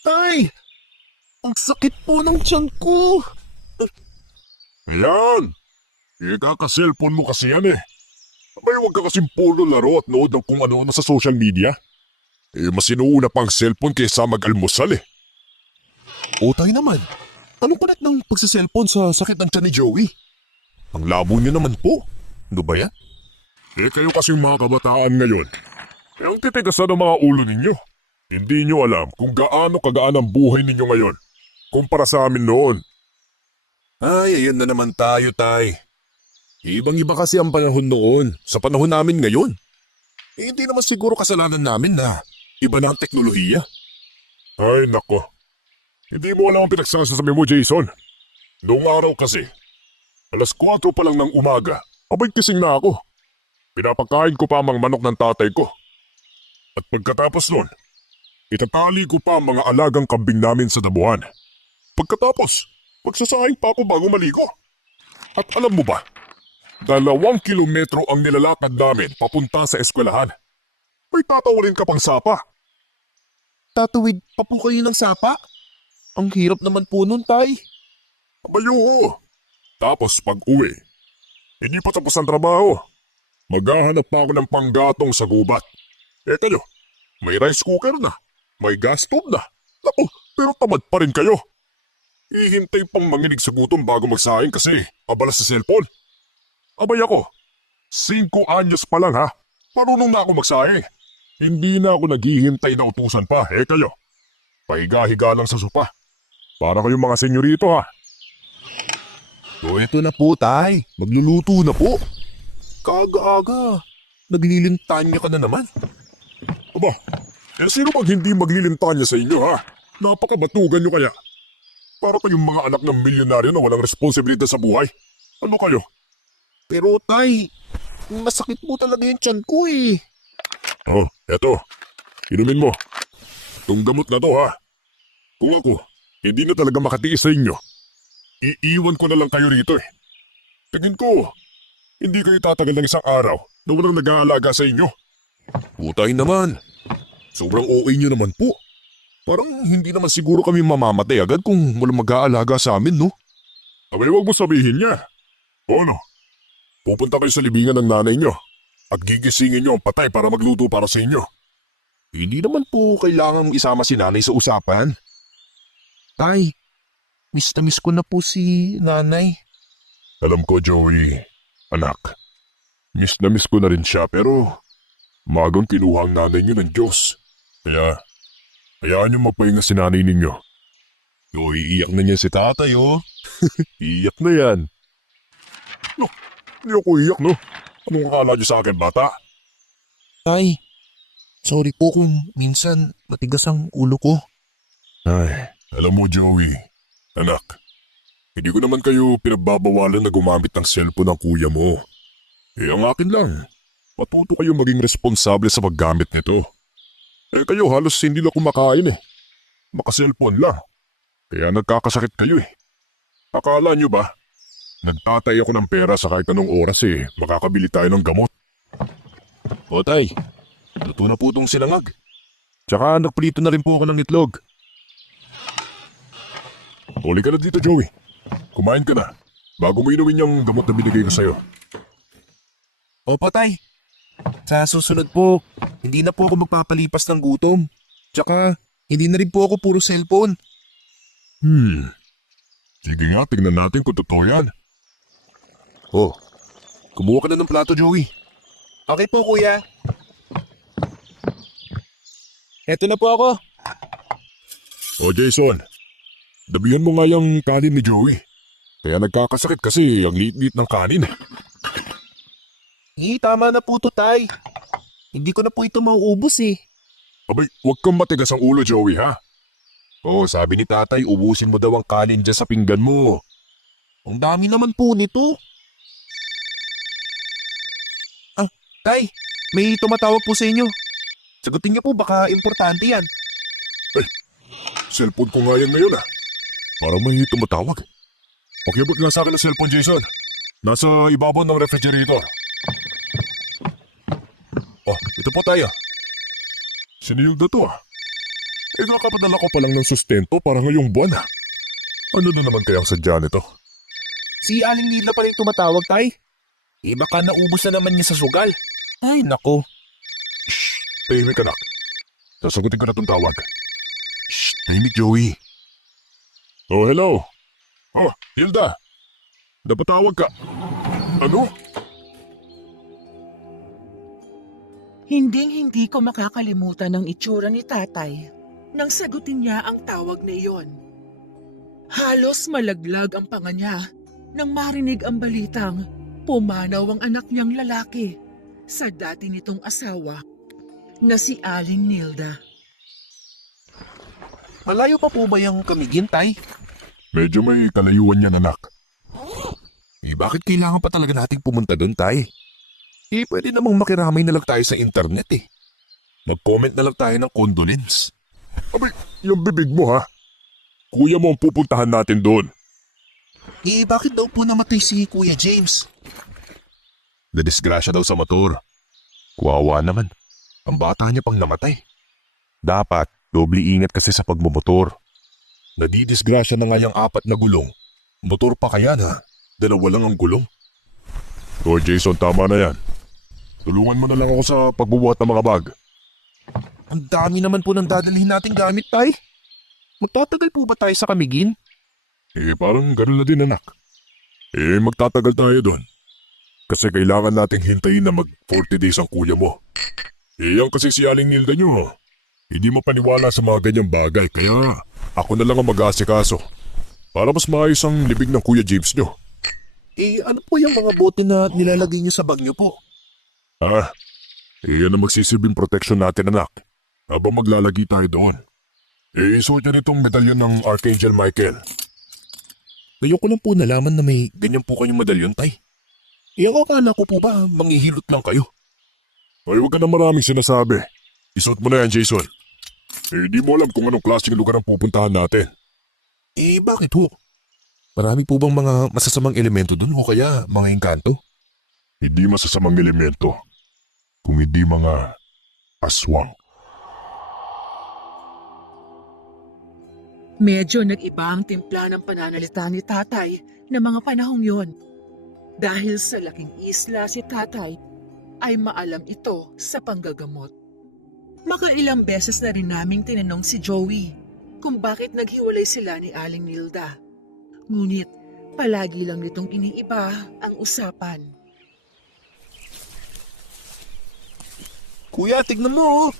Tay! Ang sakit po ng tiyan ko! Ayan! Ikaka-cellphone mo kasi yan eh. Abay, huwag ka kasing puro laro at nood ng kung ano-ano sa social media. Mas inuuna pang cellphone kaysa mag-almusal eh. O tay naman, anong kunat ng pagsiselfon sa sakit ng tiyan ni Joey? Ang labo niyo naman po. Ano ba yan? Kayo kasing mga kabataan ngayon. Ang titigasan ng mga ulo ninyo. Hindi nyo alam kung gaano kagaan ang buhay ninyo ngayon kumpara sa amin noon. Ay, ayan na naman tayo, tay. Ibang-iba kasi ang panahon noon sa panahon namin ngayon. Hindi naman siguro kasalanan namin na iba na ang teknolohiya. Ay nako. Hindi mo alam ang pinagsasasabi mo, Jason. Noong araw kasi, alas 4 pa lang ng umaga, abay kising na ako. Pinapakain ko pa ang mga manok ng tatay ko. At pagkatapos nun, itatali ko pa ang mga alagang kambing namin sa dabuhan. Pagkatapos, magsasahing pa ako bago maligo. At alam mo ba, 2 kilometro ang nilalakad namin papunta sa eskwelahan. May tatawalin ka pang sapa. Tatuwid pa po kayo ng sapa? Ang hirap naman po nun, tay. Abay oo. Tapos pag uwi, hindi pa tapos ang trabaho. Maghahanap pa ako ng panggatong sa gubat. Kayo, may rice cooker na, may gas stove na. Naku, pero tamad pa rin kayo. Ihintay pang manginig sa gutom bago magsaing kasi abala sa cellphone. Abay ako, 5 anyos pa lang ha. Marunong na ako magsaing. Hindi na ako naghihintay na utusan pa, kayo. Pahiga-higa lang sa sopa. Para kayong mga senyorito ha. O eto na po, tay. Magluluto na po. Kaga-aga. Naglilintanya ka na naman. Aba, sino bang hindi maglilintanya sa inyo ha? Napakabatugan nyo kaya. Para kayong mga anak ng milyonaryo na walang responsibilidad sa buhay. Ano kayo? Pero tay, masakit po talaga yung tiyan ko eh. Oh, eto. Inumin mo. Itong gamot na to ha. Kung ako, hindi na talaga makatiis sa inyo. Iiwan ko na lang kayo rito eh. Tingin ko, hindi kayo tatagal ng isang araw na walang nag-aalaga sa inyo. Putay naman. Sobrang okay nyo naman po. Parang hindi naman siguro kami mamamatay agad kung walang mag-aalaga sa amin, no? Abay, wag mo sabihin niya. O ano? Pupunta kayo sa libingan ng nanay nyo at gigisingin nyo ang patay para magluto para sa inyo. Hindi naman po kailangang isama si nanay sa usapan. Tay, miss na miss ko na po si nanay. Alam ko, Joey, anak. Miss na miss ko na rin siya pero magang kinuha ang nanay niyo ng Diyos. Kaya, hayaan niyo magpahinga si nanay ninyo. Iiyak na niya si tatay, oh. Iyak na yan. No, hindi ako iyak, no? Anong akala niyo sa akin, bata? Tay, sorry po kung minsan matigas ang ulo ko. Ay, alam mo, Joey, anak, hindi ko naman kayo pinagbabawalan na gumamit ng cellphone ng kuya mo. Ang akin lang, matuto kayo maging responsable sa paggamit nito. Kayo halos hindi na kumakain eh. Maka-cellphone lang. Kaya nagkakasakit kayo eh. Akala nyo ba? Nagtatay ako ng pera sa kahit anong oras eh. Makakabili tayo ng gamot. O tay, luto na po tong silangag. Tsaka nagprito na rin po ako ng itlog. Huli ka na dito, Joey. Kumain ka na. Bago mo inumin yung gamot na binigay ko sa'yo. Opo tay, sa susunod po, hindi na po ako magpapalipas ng gutom. Tsaka, hindi na rin po ako puro cellphone. Sige nga, tingnan natin kung totoo yan. Oh, kumuha ka na ng plato, Joey. Okay po, kuya. Eto na po ako. O Jason, dabihan mo nga yung kanin ni Joey. Kaya nagkakasakit kasi ang liit-liit ng kanin. Tama na po to, tay. Hindi ko na po ito mauubos eh. Abay, huwag kang matigas ang ulo, Joey, ha? Oh, sabi ni tatay, ubusin mo daw ang kanin dyan sa pinggan mo. Ang dami naman po nito. Ah, tay, may tumatawag po sa inyo. Sagutin niyo po, baka importante yan. Cellphone ko nga yan ngayon, ha? Parang may tumatawag. Pakiabot nga sa akin ang cellphone, Jason. Nasa ibabaw ng refrigerator. Oh, ito po tayo. Sinilda to, ah. Nakapadala ko pa lang ng sustento para ngayong buwan ah. Ano na naman kayang sadya nito? Si Aling Nila pa rin tumatawag, tay. Baka naubos na naman niya sa sugal. Ay, nako. Shh! Tahimik anak. Sasagutin ko na itong tawag. Shh, tahimik, Joey. Oh, hello. Oh, Hilda. Napatawag ka. Ano? Hinding-hindi ko makakalimutan ang itsura ni tatay nang sagutin niya ang tawag na iyon. Halos malaglag ang panga niya nang marinig ang balitang pumanaw ang anak niyang lalaki sa dati nitong asawa na si Aling Nilda. Malayo pa po ba yung Camiguin, tay? Medyo may kalayuan yan anak. Bakit kailangan pa talaga nating pumunta doon, tay? Pwede namang makiramay na lang tayo sa internet eh. Mag-comment na lang tayo ng condolence. Abay, yung bibig mo ha. Kuya mo ang pupuntahan natin doon. Bakit daw po namatay si Kuya James? Nadisgrasya daw sa motor. Kuwawa naman. Ang bata niya pang namatay. Dapat, doble ingat kasi sa pagmumotor. Nadidisgrasya na nga yung 4 na gulong. Motor pa kaya na, 2 lang ang gulong. O Jason, tama na yan. Tulungan mo na lang ako sa pagbubuhat ng mga bag. Ang dami naman po ng dadalhin nating gamit, tay. Magtatagal po ba tayo sa Camiguin? Parang gano'n na din anak. Magtatagal tayo doon. Kasi kailangan nating hintayin na mag 40 days ang kuya mo. Yan kasi si Aling Nilda nyo. Hindi mo paniwala sa mga ganyang bagay, kaya ako na lang ang mag-aasikaso. Para mas maayos ang libig ng Kuya James nyo. Ano po yung mga bote na nilalagay niyo sa bag niyo po? Yan ang magsisilbing protection natin anak. Habang maglalagi tayo doon. Isuot niya nitong medalyon ng Archangel Michael. Ngayon ko lang po nalaman na may ganyan po kayong medalyon, tay. Akala ko po ba manghihilot lang kayo? Ay, huwag ka na maraming sinasabi. Isuot mo na yan, Jason. Di mo alam kung anong klaseng lugar ang pupuntahan natin. Bakit ho? Marami po bang mga masasamang elemento dun o kaya mga engkanto? Hindi masasamang elemento. Kung hindi mga aswang. Medyo nag-iba ang timpla ng pananalita ni tatay na mga panahong yon. Dahil sa laking isla si tatay ay maalam ito sa panggagamot. Makailang beses na rin naming tinanong si Joey kung bakit naghiwalay sila ni Aling Nilda. Ngunit palagi lang nitong iniiba ang usapan. Kuya, tignan mo oh.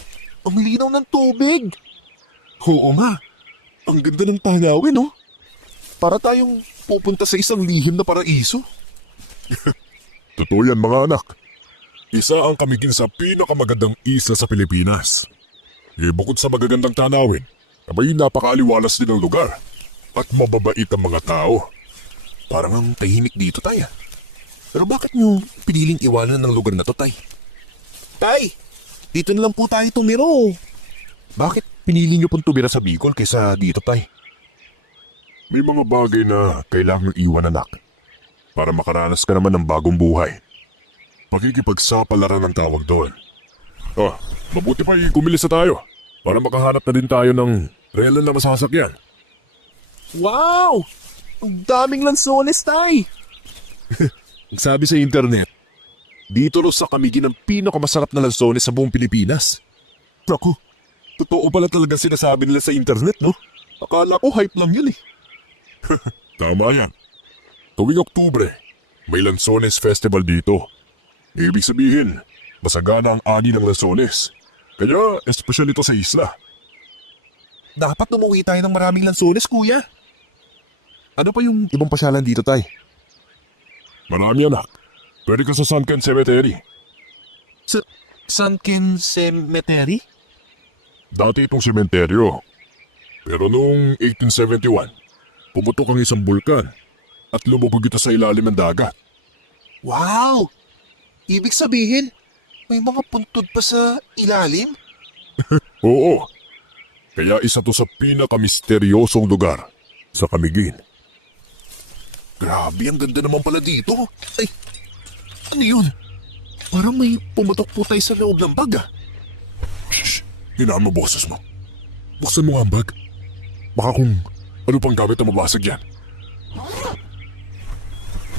Ang linaw ng tubig. Oo nga. Ang ganda ng tanawin oh. Para tayong pupunta sa isang lihim na paraiso. Totoo yan mga anak. Isa ang Camiguin sa pinakamagandang isla sa Pilipinas. Bukod sa magagandang tanawin, may napakaaliwalas din ang lugar. At mababait ang mga tao. Parang ang tahimik dito, tay. Pero bakit nyo piniling iwanan ng lugar na to, tay? Tay! Dito na lang po tayo tumiro. Bakit pinili nyo pong tumira sa Bicol kaysa dito, tay? May mga bagay na kailangang iwan anak. Para makaranas ka naman ng bagong buhay. Pakikipagsapalaran ang tawag doon. Mabuti pa kumilis na tayo. Para makahanap na din tayo ng relan na masasakyan. Wow! Ang daming lansones, tay! Ang sabi sa internet, dito ro sa Camiguin ang pinakamasarap na lansones sa buong Pilipinas. Naku, totoo pala talaga sinasabi nila sa internet, no? Akala ko hype lang yun eh. Tama yan. Tuwing Oktubre, may Lansones Festival dito. Ibig sabihin, masagana ang ani ng lansones. Kaya espesyal ito sa isla. Dapat umuwi tayo ng maraming lansones, kuya. Ano pa yung ibang pasyalan dito, tay? Marami anak. Pwede ka sa Sunken Cemetery. Sa Sunken Cemetery? Dati itong sementeryo. Pero noong 1871, pumutok ang isang bulkan at lumubog ito sa ilalim ng dagat. Wow! Ibig sabihin, may mga puntod pa sa ilalim? Oo. Kaya isa to sa pinakamisteryosong lugar sa Camiguin. Grabe, ang ganda naman pala dito. Ay, ano yun? Parang may pumutok po tayo sa loob ng bag ah. Shh! Hinaan mo boses mo. Buksan mo nga ang bag. Baka kung ano pang gamit na mabasag yan.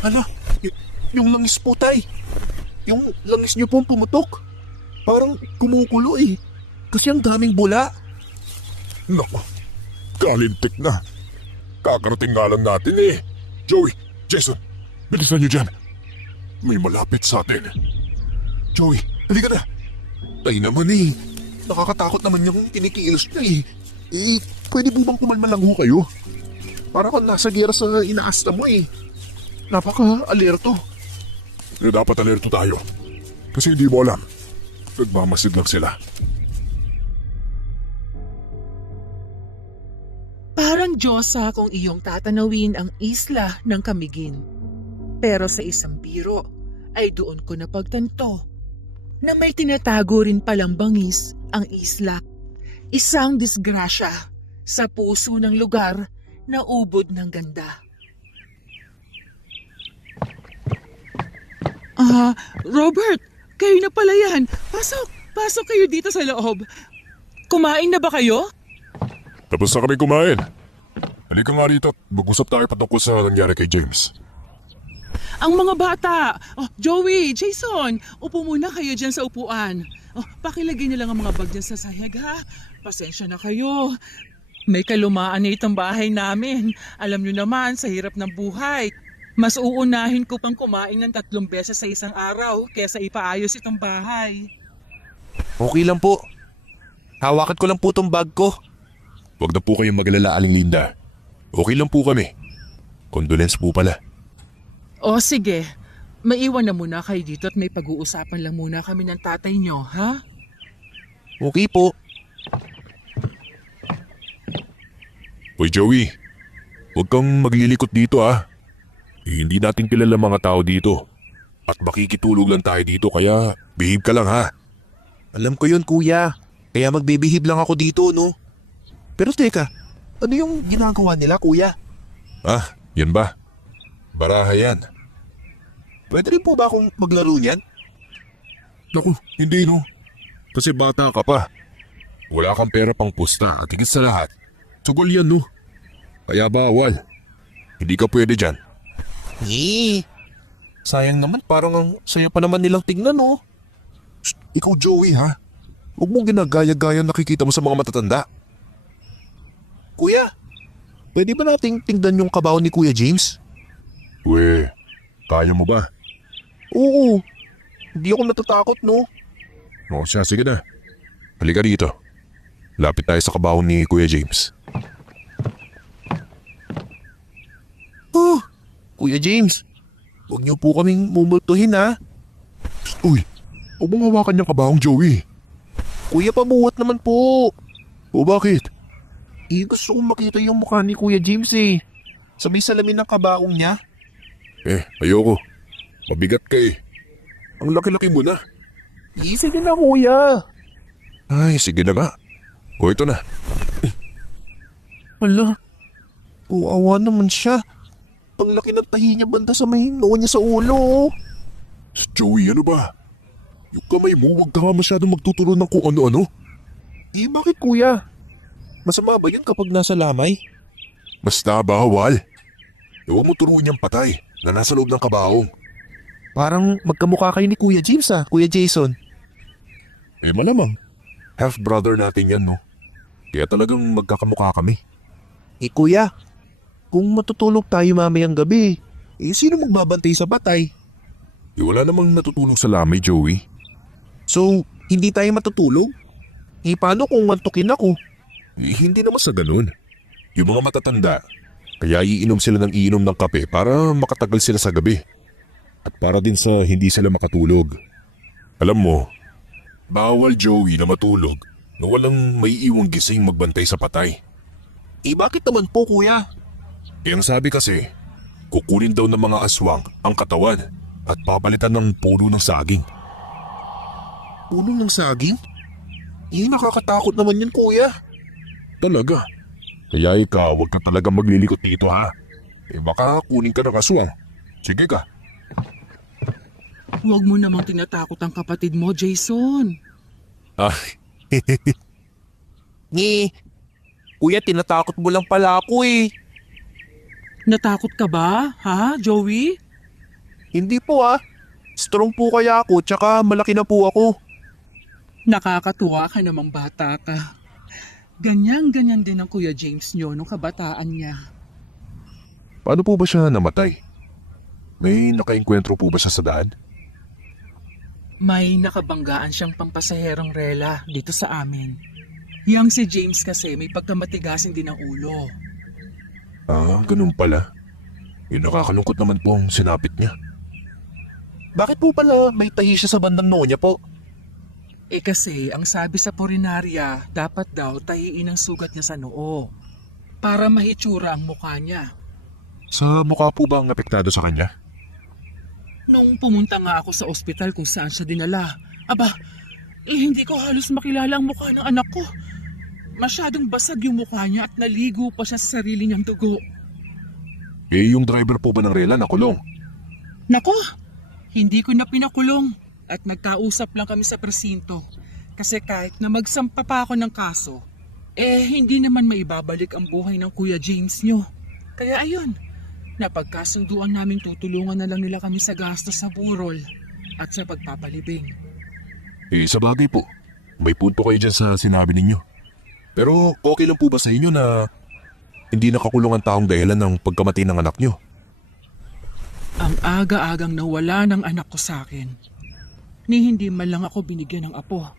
Hala, yung langis po, tay. Yung langis niyo pong pumutok. Parang kumukulo eh. Kasi ang daming bula. Naku, kalintik na. Kakarating nga lang natin eh. Joey, Jason, bilisan niyo dyan. May malapit sa atin. Joey, halika na. Tay naman eh. Nakakatakot naman yung kinikilos niya eh. Pwede po bang kumalma lang ho kayo? Para kung nasa gera sa inaasta mo eh. Napaka-alerto. Dapat alerto tayo. Kasi hindi mo alam. Nagmamasid lang sila. Parang Diyosa kung iyong tatanawin ang isla ng Kamigin. Pero sa isang biro ay doon ko napagtanto na may tinatago rin palang bangis ang isla. Isang disgrasya sa puso ng lugar na ubod ng ganda. Robert, kayo na pala yan. Pasok kayo dito sa loob. Kumain na ba kayo? Tapos na kami kumain. Halika nga rito at mag-usap tayo patungkol sa nangyari kay James. Ang mga bata! Joey, Jason, upo muna kayo dyan sa upuan. Pakilagay niyo lang ang mga bag dyan sa sahig, ha? Pasensya na kayo. May kalumaan na itong bahay namin. Alam niyo naman, sa hirap ng buhay. Mas uunahin ko pang kumain ng 3 beses sa isang araw kaysa ipaayos itong bahay. Okay lang po. Hawakan ko lang po tong bag ko. Huwag na po kayong mag-alala, Aling Linda. Okay lang po kami. Condolence po pala. Sige. Maiwan na muna kayo dito at may pag-uusapan lang muna kami ng tatay niyo, ha? Okay po. Hoy Joey, huwag kang maglilikot dito ah. Hindi natin kilala mga tao dito. At makikitulog lang tayo dito kaya behave ka lang ha. Alam ko yun, kuya. Kaya magbibihib lang ako dito, no? Pero teka, ano yung ginagawa nila, kuya? Ah, yan ba? Baraha yan. Pwede rin po ba akong maglaro niyan? Naku, hindi no. Kasi bata ka pa. Wala kang pera pang pusta at higit sa lahat. Sugol yan no. Kaya bawal. Hindi ka pwede dyan. Sayang naman, parang ang saya pa naman nilang tingnan, no? Shh, ikaw Joey ha. Huwag mong ginagaya-gaya nakikita mo sa mga matatanda. Kuya, pwede ba nating tingnan yung kabaw ni Kuya James? We, kaya mo ba? Oo, hindi ako natatakot, no? O siya, sige na. Halika dito. Lapit tayo sa kabaong ni Kuya James. Kuya James, huwag niyo po kaming mumultuhin, ha? Uy, huwag mong hawakan niyang kabaong Joey. Kuya, pabuhat naman po. O bakit? Gusto kong makita yung mukha ni Kuya James, eh. Sa may salamin ng kabaong niya. Ayoko. Mabigat ka eh. Ang laki-laki mo na. Sige na, kuya. Ay, sige na nga. O ito na. Wala. Awa naman siya. Ang laki ng tahi niya banda sa may noo niya sa ulo. Joey, ano ba? Yung kamay mo, huwag ka nga masyadong magtuturo ng kung ano-ano. Bakit, kuya? Masama ba yun kapag nasa lamay? Basta bawal. Huwag mo turuin niyang patay na nasa loob ng kabaong. Parang magkamukha kayo ni Kuya James, Kuya Jason. Malamang. Half-brother natin yan, no? Kaya talagang magkakamukha kami. Kuya, kung matutulog tayo mamayang gabi, sino magbabantay sa batay? Wala namang natutulog sa lamay, Joey. So, hindi tayo matutulog? Paano kung mantukin ako? Hindi naman sa ganun. Yung mga matatanda, kaya iinom sila ng iinom ng kape para makatagal sila sa gabi. At para din sa hindi sila makatulog. Alam mo, bawal Joey na matulog na walang may iwang gising magbantay sa patay. Bakit naman po, kuya? Ang sabi kasi, kukunin daw ng mga aswang ang katawan at papalitan ng puno ng saging. Puno ng saging? Nakakatakot naman yun, kuya. Talaga? Kaya ikaw, huwag ka talaga maglilikot dito ha. Baka kunin ka ng aswang. Sige ka. Huwag mo namang tinatakot ang kapatid mo, Jason. Ah, Kuya, tinatakot mo lang pala ako eh. Natakot ka ba, ha, Joey? Hindi po ah. Strong po kaya ako tsaka malaki na po ako. Nakakatuwa ka namang bata ka. Ganyan-ganyan din ang Kuya James nyo nung kabataan niya. Paano po ba siya namatay? May nakainkwentro po ba siya sa daan? May nakabanggaan siyang pampasaherong rela dito sa amin. Yang si James kasi may pagkamatigasin din ang ulo. Ah, ganun pala. Yung nakakalungkot naman po ang sinapit niya. Bakit po pala may tahi siya sa bandang noo niya po? Eh kasi ang sabi sa purinarya, dapat daw tahiin ang sugat niya sa noo para mahitsura ang mukha niya. Sa mukha po ba ang apektado sa kanya? Nung pumunta nga ako sa ospital kung saan siya dinala, hindi ko halos makilala ang mukha ng anak ko. Masyadong basag yung mukha niya at naligo pa siya sa sarili niyang dugo. Eh, yung driver po ba ng rela nakulong? Nako, hindi ko na pinakulong at nagkausap lang kami sa presinto. Kasi kahit na magsampa pa ako ng kaso, hindi naman maibabalik ang buhay ng Kuya James niyo. Kaya ayun, napagkasunduan namin tutulungan na lang nila kami sa gastos sa burol at sa pagpapalibing. Eh, sa bagay po. May punto kayo dyan sa sinabi ninyo. Pero okay lang po ba sa inyo na hindi nakakulong ang taong dahilan ng pagkamatay ng anak nyo? Ang aga-agang nawala ng anak ko sa akin. Ni hindi man lang ako binigyan ng apo.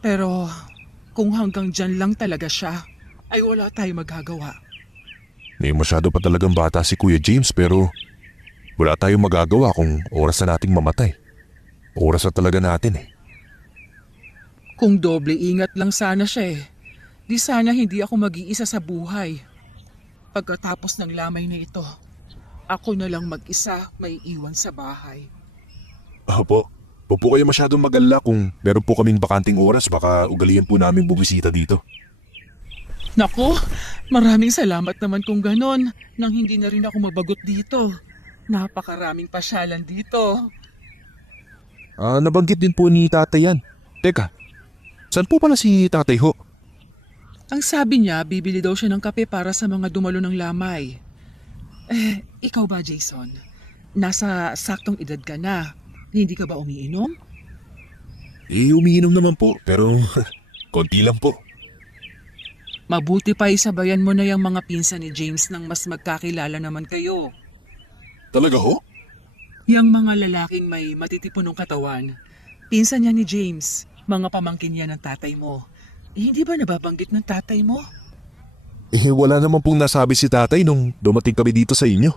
Pero kung hanggang dyan lang talaga siya, ay wala tayong magagawa. Eh, masyado pa talagang bata si Kuya James pero wala tayong magagawa kung oras na nating mamatay. Oras na talaga natin eh. Kung doble ingat lang sana siya di sana hindi ako mag-iisa sa buhay. Pagkatapos ng lamay na ito, ako na lang mag-isa may iwan sa bahay. Opo, huwag po kayo masyadong mag-alala kung meron po kaming bakanting oras baka ugalian po namin bumisita dito. Nako, maraming salamat naman kung ganon nang hindi na rin ako mabagot dito. Napakaraming pasyalan dito. Nabanggit din po ni tatay yan. Teka, saan po pala si tatay ho? Ang sabi niya, bibili daw siya ng kape para sa mga dumalo ng lamay. Ikaw ba, Jason? Nasa saktong edad ka na. Hindi ka ba umiinom? Eh, umiinom naman po pero konti lang po. Mabuti pa isabayan mo na yung mga pinsan ni James nang mas magkakilala naman kayo. Talaga ho? Yang mga lalaking may matitipunong katawan, pinsan niya ni James, mga pamangkin niya ng tatay mo. Hindi ba nababanggit ng tatay mo? Eh, wala naman pong nasabi si tatay nung dumating kami dito sa inyo.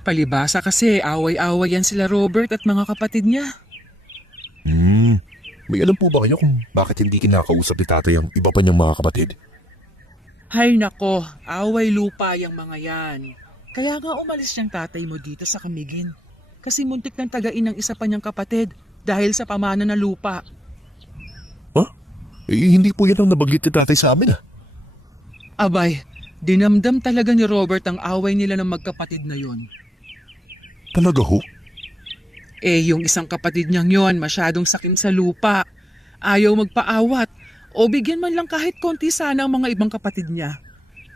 Palibasa kasi away-away yan sila Robert at mga kapatid niya. May alam po ba kayo kung bakit hindi kinakausap ni tatay ang iba pa niyang mga kapatid? Hay nako, away lupa yung mga yan. Kaya nga umalis yung tatay mo dito sa Camiguin. Kasi muntik ng tagain ng isa pa niyang kapatid dahil sa pamana ng lupa. Huh? Eh, hindi po yan ang nabanggit ni tatay sa amin ah. Abay, dinamdam talaga ni Robert ang away nila ng magkapatid na yon. Talaga ho? Yung isang kapatid niyang yon masyadong sakim sa lupa. Ayaw magpaawat o bigyan man lang kahit konti sana ang mga ibang kapatid niya.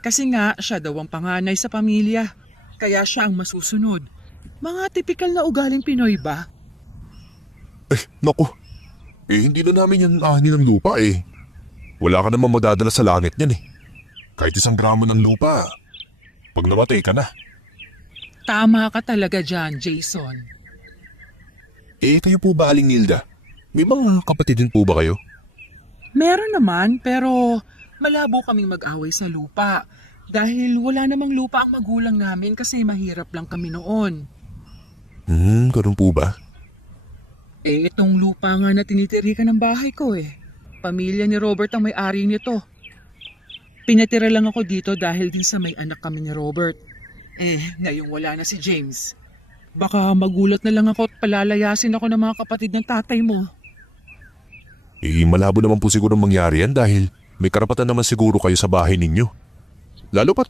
Kasi nga siya daw ang panganay sa pamilya. Kaya siya ang masusunod. Mga tipikal na ugaling Pinoy ba? Naku. Hindi na namin yan anin ng lupa eh. Wala ka naman madadala sa langit niyan eh. Kahit 1 gramo ng lupa, pag namatay ka na. Tama ka talaga dyan, Jason. Kayo po ba, Aling Nilda? May mga kapatid din po ba kayo? Meron naman pero malabo kaming mag-away sa lupa. Dahil wala namang lupa ang magulang namin kasi mahirap lang kami noon. Ganun po ba? Itong lupa nga na tinitirikan ng bahay ko Pamilya ni Robert ang may-ari nito. Pinatira lang ako dito dahil din sa may anak kami ni Robert. Ngayong wala na si James. Baka magulat na lang ako at palalayasin ako ng mga kapatid ng tatay mo. Malabo naman po siguro mangyari yan dahil may karapatan naman siguro kayo sa bahay ninyo. Lalo pat,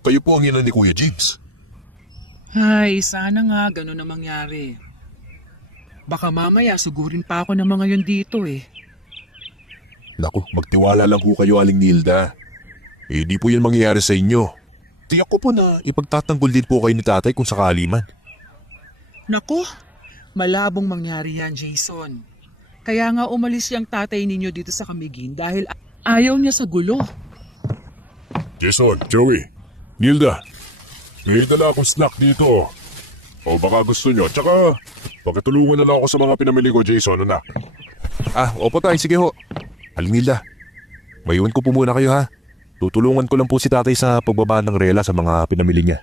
kayo po ang ina ni Kuya James. Ay, sana nga ganun na mangyari. Baka mamaya sugurin pa ako ng mga yun dito Naku, magtiwala lang po kayo, Aling Nilda. Hindi po yan mangyayari sa inyo. Tiyak ko po na ipagtatanggol din po kayo ni tatay kung sakali man. Nako, malabong mangyari yan, Jason. Kaya nga umalis yung tatay ninyo dito sa Camiguin dahil ayaw niya sa gulo. Jason, Joey, Nilda, may dala akong snack dito. O baka gusto nyo. Tsaka, pakitulungan na lang ako sa mga pinamili ko, Jason, anak. Opo tay, sige ho. Aling Nilda, mayuwan ko po muna kayo ha. Tutulungan ko lang po si tatay sa pagbaba ng rela sa mga pinamili niya.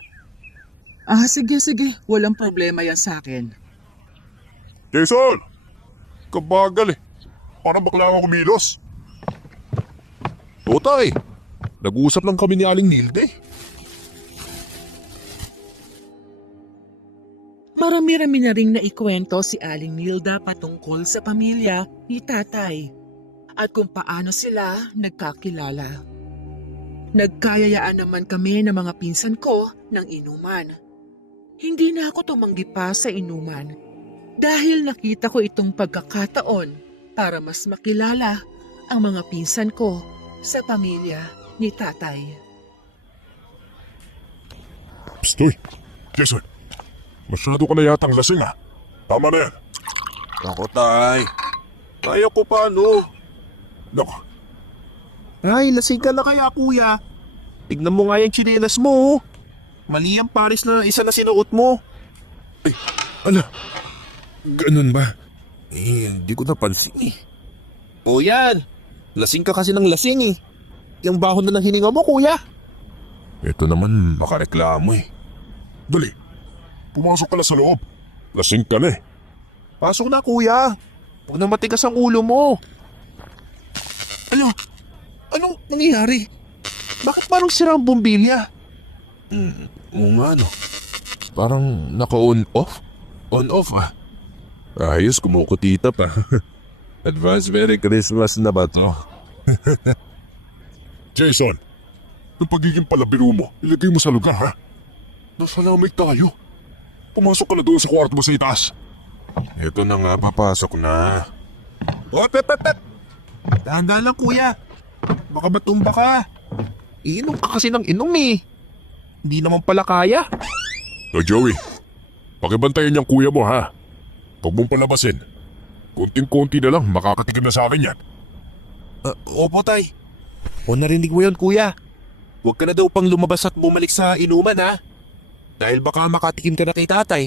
Sige. Walang problema yan sa akin. Jason! Kabagal eh. Parang bakla ako kumilos. Oo tay, nag-uusap lang kami ni Aling Nilda eh. Marami-rami na ring naikwento si Aling Nilda patungkol sa pamilya ni tatay at kung paano sila nagkakilala. Nagkayayaan naman kami ng mga pinsan ko ng inuman. Hindi na ako tumanggi pa sa inuman dahil nakita ko itong pagkakataon para mas makilala ang mga pinsan ko sa pamilya ni tatay. Pstoy! Jason! Masyado ka na yatang lasing ha. Tama na yan. Ako tay, kaya ko paano? Naku, Ay, lasing ka na kaya kuya. Tignan mo nga yung tsinelas mo. Mali ang pares na isa na sinuot mo. ala. Ganun ba? Hindi ko napansin eh. O yan, lasing ka kasi ng lasing eh. Yung bahon na ng hininga mo kuya. Ito naman makareklamo eh. Dali, pumasok ka na sa loob. Lasing ka na eh. Pasok na kuya. Huwag na matigas ang ulo mo. Anong nangyayari? Bakit parang sira ang bumbilya? Oo nga no. Parang naka-on off? On off ah. Ayos, kumukutita pa. Advance Merry Christmas na ba to? Jason, yung pagiging palabiro mo, ilagay mo sa lugar ha. Nasa lamig tayo. Pumasok ka na doon sa kwarto mo sa itaas. Ito na nga, papasok na. Pep! Dahan-dahan lang kuya. Baka matumba ka. Iinom ka kasi ng inom eh. Hindi naman pala kaya. O Joey, pakibantayan niyang kuya mo ha. Huwag mong palabasin. Kunting-kunti na lang, makakatikim na sa akin yan. Opo tay. O narinig mo yun kuya. Huwag ka na daw pang lumabas at bumalik sa inuman ha. Dahil baka makatikim ka na kay tatay.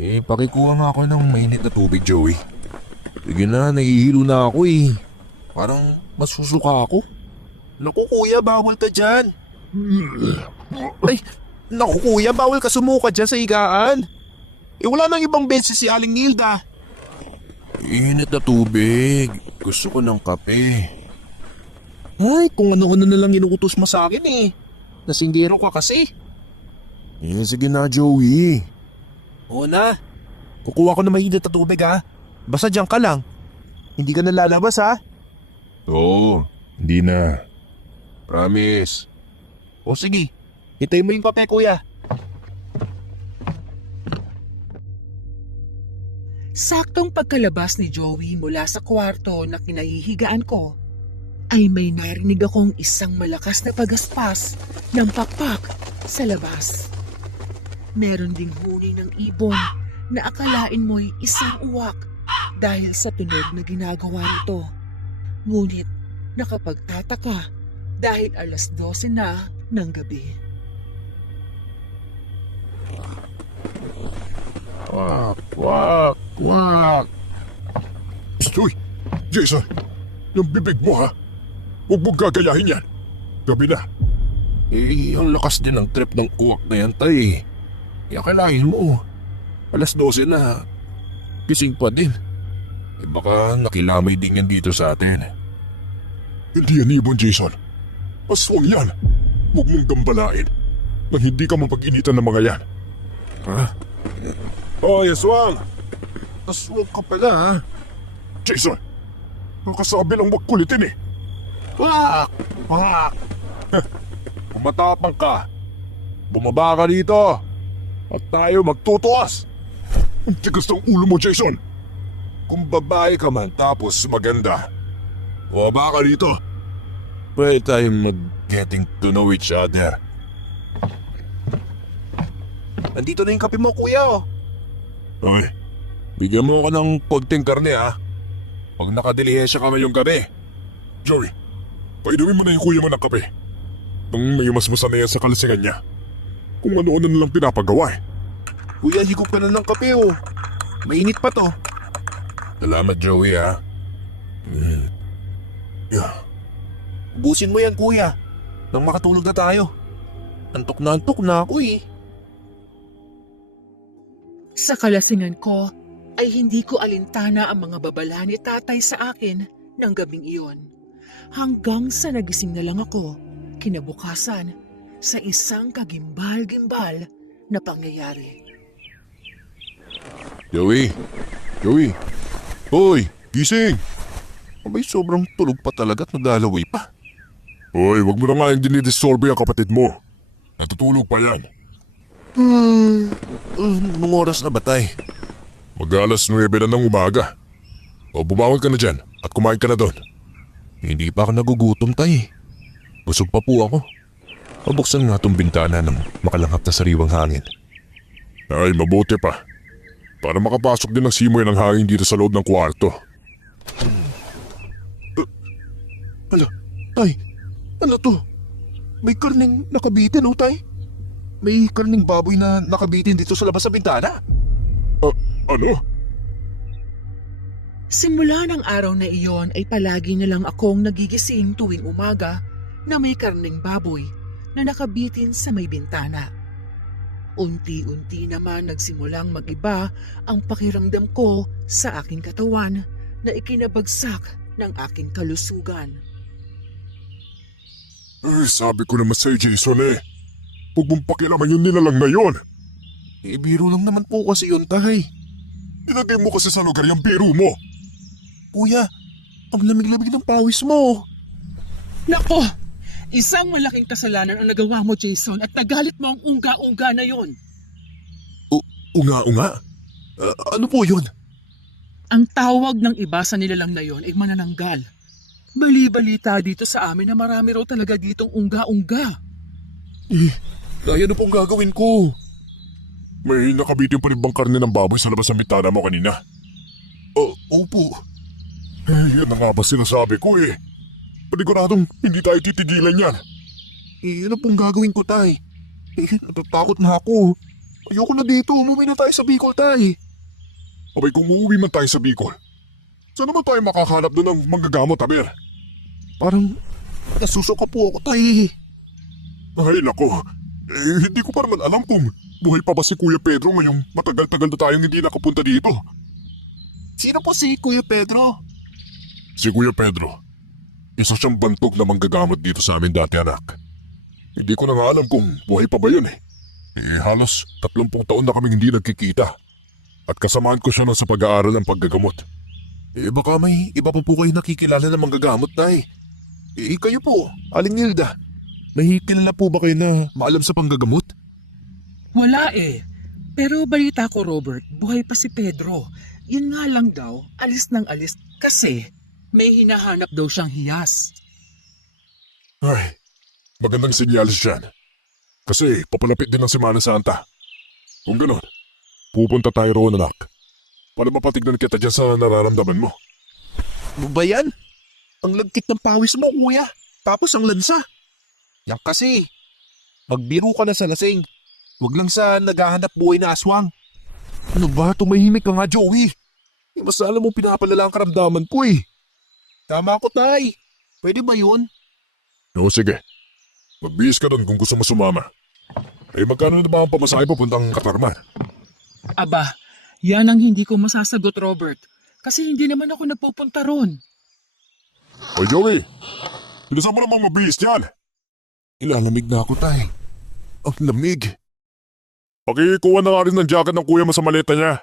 Pakikuha nga ako ng mainit na tubig, Joey. Sige na, nahihilo na ako eh. Parang masusuka ako. Naku kuya, bawal ka dyan. Ay, naku kuya, bawal ka sumuka dyan sa higaan. Wala nang ibang beses si Aling Nilda. Init na tubig. Gusto ko ng kape. Ay, kung ano-ano na lang inuutos mo sa akin eh. Nasinggero ka kasi. Sige na, Joey. Oo na. Kukuha ko na mainit na tubig ha. Basta dyan ka lang. Hindi ka na lalabas ha. Oo, hindi na. Promise. O sige, hintayin mo yung kape kuya. Saktong pagkalabas ni Joey mula sa kwarto na kinahihigaan ko, ay may narinig akong isang malakas na pagaspas ng pakpak sa labas. Meron ding huni ng ibon na akalain mo'y isang uwak dahil sa tunog na ginagawa nito. Ngunit nakapagtataka dahil 12:00 na ng gabi. Wak! Stoy! Jason! Yung bibig mo ha! Huwag mong gagayahin yan! Gabi na! Ang lakas din ng trip ng uwak na yan tay. Akalain mo, 12:00 na. Gising pa din. Baka nakilamay din yan dito sa atin. Hindi yan ibon, Jason. Aswang yan. Huwag mong gambalain nang hindi ka mapag-initan ng mga yan. Ha? Hoy, aswang! Aswang ka pala ha? Jason! Nakasabi lang wag kulitin eh. Wak! Kung matapang ka, bumaba ka dito at tayo magtutuas. Ang tigas ng ulo mo, Jason. Kung babae ka man tapos maganda, bumaba ka dito. Pwede tayong mag-getting to know each other. Andito na yung kape mo, kuya, oh. Ay, bigyan mo ako ng konting karne, ha? Pag nakadilihensya ka ngayong gabi. Joey, painumin mo na yung kuya mo ng kape. Nang may masmasan na yan sa kalasingan niya. Kung ano-ano na lang pinapagawa eh. Kuya, higop ka na ng kape, oh. Mainit pa to. Salamat, Joey, ha? Yeah. Ubusin mo yan, kuya. Nang makatulog na tayo. Antok na ako, eh. Sa kalasingan ko ay hindi ko alintana ang mga babala ni tatay sa akin ng gabing iyon. Hanggang sa nagising na lang ako kinabukasan sa isang kagimbal-gimbal na pangyayari. Joey! Hoy! Gising! Abay, sobrang tulog pa talaga at naglalaway pa. Hoy, wag mo na nga yung dinidissolve yung kapatid mo. Natutulog pa yan. Anong oras na ba, tay? Mag-alas 9 na ng umaga. O bumangon ka na dyan at kumain ka na doon. Hindi pa ako nagugutom, tay. Busog pa po ako. Pabuksan nga tong bintana ng makalanghap na sariwang hangin. Ay, mabuti pa. Para makapasok din ng simoy ng hangin dito sa loob ng kwarto. Ala, tay, ano to? May karning nakabitin, oh, tay. May karning baboy na nakabitin dito sa labas sa bintana. Ano? Simula ng araw na iyon ay palagi na lang akong nagigising tuwing umaga na may karneng baboy na nakabitin sa may bintana. Unti-unti naman nagsimulang mag-iba ang pakiramdam ko sa aking katawan na ikinabagsak ng aking kalusugan. Sabi ko naman sa'yo, Jason eh. Huwag mong pakialaman yung nilalang na yun. Biro lang naman po kasi yun, tay. Ilagay mo kasi sa lugar yung biro mo. Kuya, ang lamig-lamig ng pawis mo. Nako! Isang malaking kasalanan ang nagawa mo, Jason, at nagalit mo ang unga-unga na yon. Unga-unga? Ano po yun? Ang tawag ng iba sa nilalang na yon ay manananggal. Bali-balita dito sa amin na marami raw talaga ditong unga-unga. Daya na pong gagawin ko. May nakabitin pa rin bang karne ng baboy sa labas ng bintana mo kanina? Opo. Yan na nga ba sinasabi ko eh. Paniguradong hindi tayo titigilan yan. Ano pong gagawin ko, tay? Natatakot na ako. Ayoko na dito. Umuwi na tayo sa Bicol, tay. Abay kung uuwi man tayo sa Bicol, saan naman tayo makakahanap doon ng manggagamot, Aber? Parang nasusuka po ako, tay. Ay nako, hindi ko pa naman alam kung buhay pa ba si Kuya Pedro ngayong matagal-tagal na tayong hindi nakapunta dito. Sino po si Kuya Pedro? Si Kuya Pedro, isa siyang bantog na manggagamot dito sa amin dati, anak. Hindi ko na nga alam kung buhay pa ba yun eh. Halos 30 taon na kaming hindi nagkikita. At kasamaan ko siya na sa pag-aaral ng paggagamot. Baka may iba pa po kayo nakikilala na manggagamot, tay. Kayo po, Aling Nilda. May kilala po ba kayo na maalam sa panggagamot? Wala eh. Pero balita ko, Robert, buhay pa si Pedro. Yun nga lang daw, alis ng alis kasi may hinahanap daw siyang hiyas. Ay, magandang sinyalis yan. Kasi papalapit din ng Semana Santa. Kung ganon, pupunta tayo roon, anak. Para mapatignan kita dyan sa nararamdaman mo. Ano ba yan? Ang lagkit ng pawis mo, kuya. Tapos ang lansa. Yan kasi. Magbiro ka na sa lasing. Huwag lang sa naghahanap buhay na aswang. Ano ba? Tumahimik ka nga, Joey. Mas alam mo pinapalala ang karamdaman ko eh. Tama ko, tay. Pwede ba yun? Oo, sige. Magbihis ka doon kung gusto mo sumama. Magkano na ba ang pamasahe papuntang Katarman? Aba, yan ang hindi ko masasagot, Robert. Kasi hindi naman ako nagpupunta ron. O Joey, bilisan mo namang mabihis dyan. Ilalamig na ako, tay. Ang lamig. Pakikuha na nga rin ng jacket ng kuya mo sa maleta niya.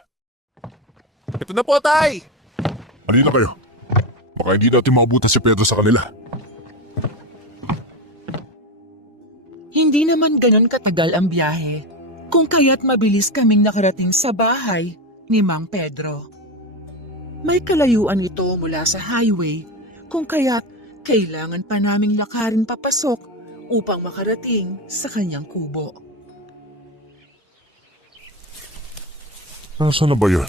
Ito na po, tay. Halina kayo. Baka hindi natin maabutan si Pedro sa kanila. Hindi naman ganon katagal ang biyahe, kung kaya't mabilis kaming nakarating sa bahay ni Mang Pedro. May kalayuan ito mula sa highway, kung kaya't kailangan pa naming lakarin papasok upang makarating sa kanyang kubo. Nasaan na ba yun?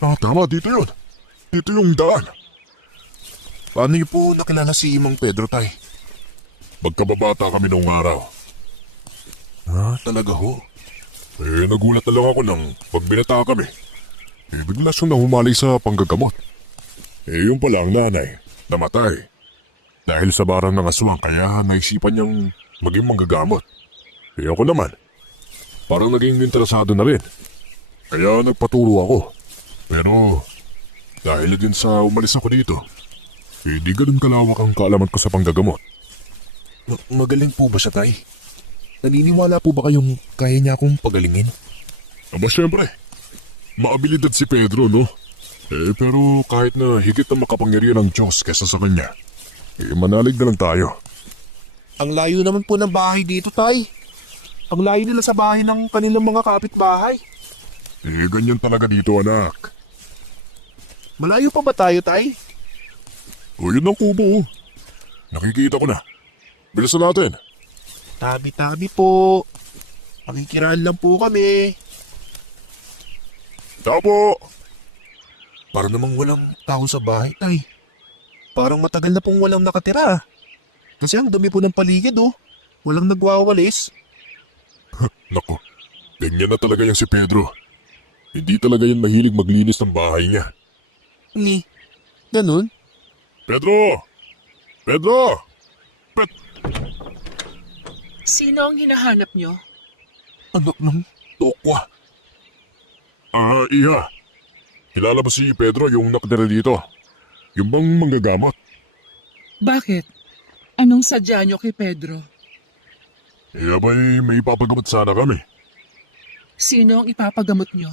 Tama, dito yun. Dito yung daan. Paano niyo po nakilala si Mang Pedro, tay? Magkababata kami noong araw. Talaga ho? Nagulat na lang ako nang pagbinata kami. Bigla siyang nahumalay sa panggagamot. Yung pala ang nanay, namatay. Dahil sa barang ng aswang kaya naisipan niyang maging manggagamot. Ako naman, parang naging interesado na rin. Kaya nagpaturo ako. Pero dahil din sa umalis ako dito, di ganun kalawak ang kaalaman ko sa panggagamot. Magaling po ba siya, tay? Naniniwala po ba kayong kaya niya akong pagalingin? Aba syempre, maabilidad si Pedro, no? Pero kahit na higit na makapangyarihan ng Diyos kesa sa kanya, manalig na lang tayo. Ang layo naman po ng bahay dito, tay. Ang layo nila sa bahay ng kanilang mga kapitbahay. Ganyan talaga dito, anak. Malayo pa ba tayo, tay? Yun ang kubo. Nakikita ko na. Bilisan natin. Tabi-tabi po. Pakikiraan lang po kami. Tapo! Para namang walang tao sa bahay, tay. Parang matagal na pong walang nakatira. Kasi ang dumi po ng paligid, oh. Walang nagwawalis. Naku, ganyan na talaga yung si Pedro. Hindi talaga yan mahilig maglinis ng bahay niya. Ganun? Pedro! Pedro! Sino ang hinahanap nyo? Anak ng tokwa. Iha. Kilala mo si Pedro yung nakatira dito? Yung bang manggagamot? Bakit? Anong sadya nyo kay Pedro? Abay, may ipapagamot sana kami. Sino ang ipapagamot nyo?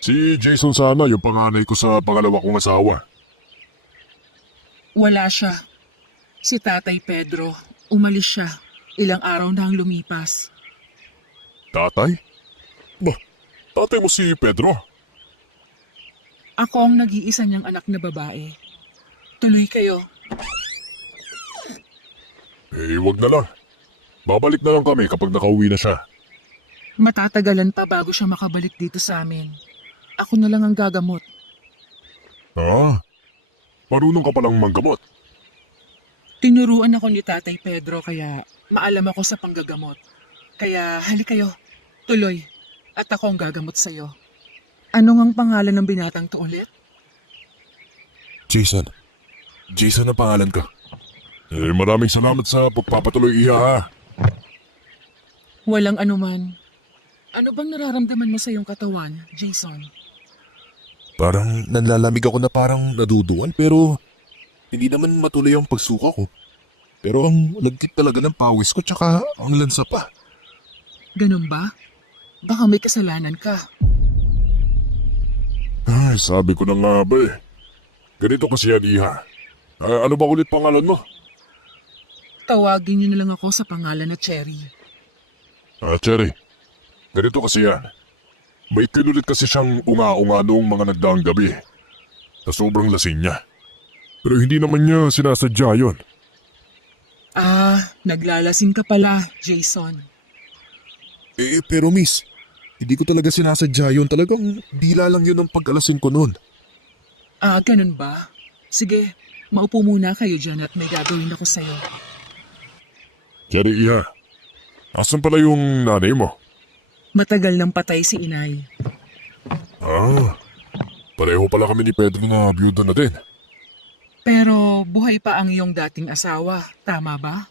Si Jason sana, yung panganay ko sa pangalawa kong asawa. Wala siya. Si Tatay Pedro, umalis siya. Ilang araw na ang lumipas. Tatay? Tatay mo si Pedro? Ako ang nag-iisa niyang anak na babae. Tuloy kayo. Wag na lang. Babalik na lang kami kapag nakauwi na siya. Matatagalan pa bago siya makabalik dito sa amin. Ako na lang ang gagamot. Marunong ka palang manggamot. Tinuruan ako ni Tatay Pedro kaya maalam ako sa panggagamot. Kaya hali kayo, tuloy, at ako ang gagamot sa'yo. Ano ngang pangalan ng binatang to ulit? Jason. Jason ang pangalan ko. Maraming salamat sa pagpapatuloy, Iha, ha? Walang anuman. Ano bang nararamdaman mo sa iyong katawan, Jason? Parang nanlalamig ako na parang naduduan pero hindi naman matuloy ang pagsuka ko. Pero ang lagkit talaga ng pawis ko tsaka ang lansa pa. Ganun ba? Baka may kasalanan ka. Sabi ko na nga ba eh. Ganito kasi yan, Iha. Ano ba ulit pangalan mo? Tawagin niyo na lang ako sa pangalan na Cherry. Cherry. Ganito kasi yan. May kinulit kasi siyang unga-unga noong mga nagdaang gabi. Sa sobrang lasing niya. Pero hindi naman niya sinasadya yun. Naglalasing ka pala, Jason. Pero miss, hindi ko talaga sinasadya yun. Talagang dila lang yun ang pag-alasin ko noon. Ganun ba? Sige, maupo muna kayo dyan at may gagawin ako sa'yo. Cherry, Iha. Asan pala yung nanay mo? Matagal nang patay si inay. Pareho pala kami ni Pedro na byuda na din. Pero buhay pa ang iyong dating asawa, tama ba?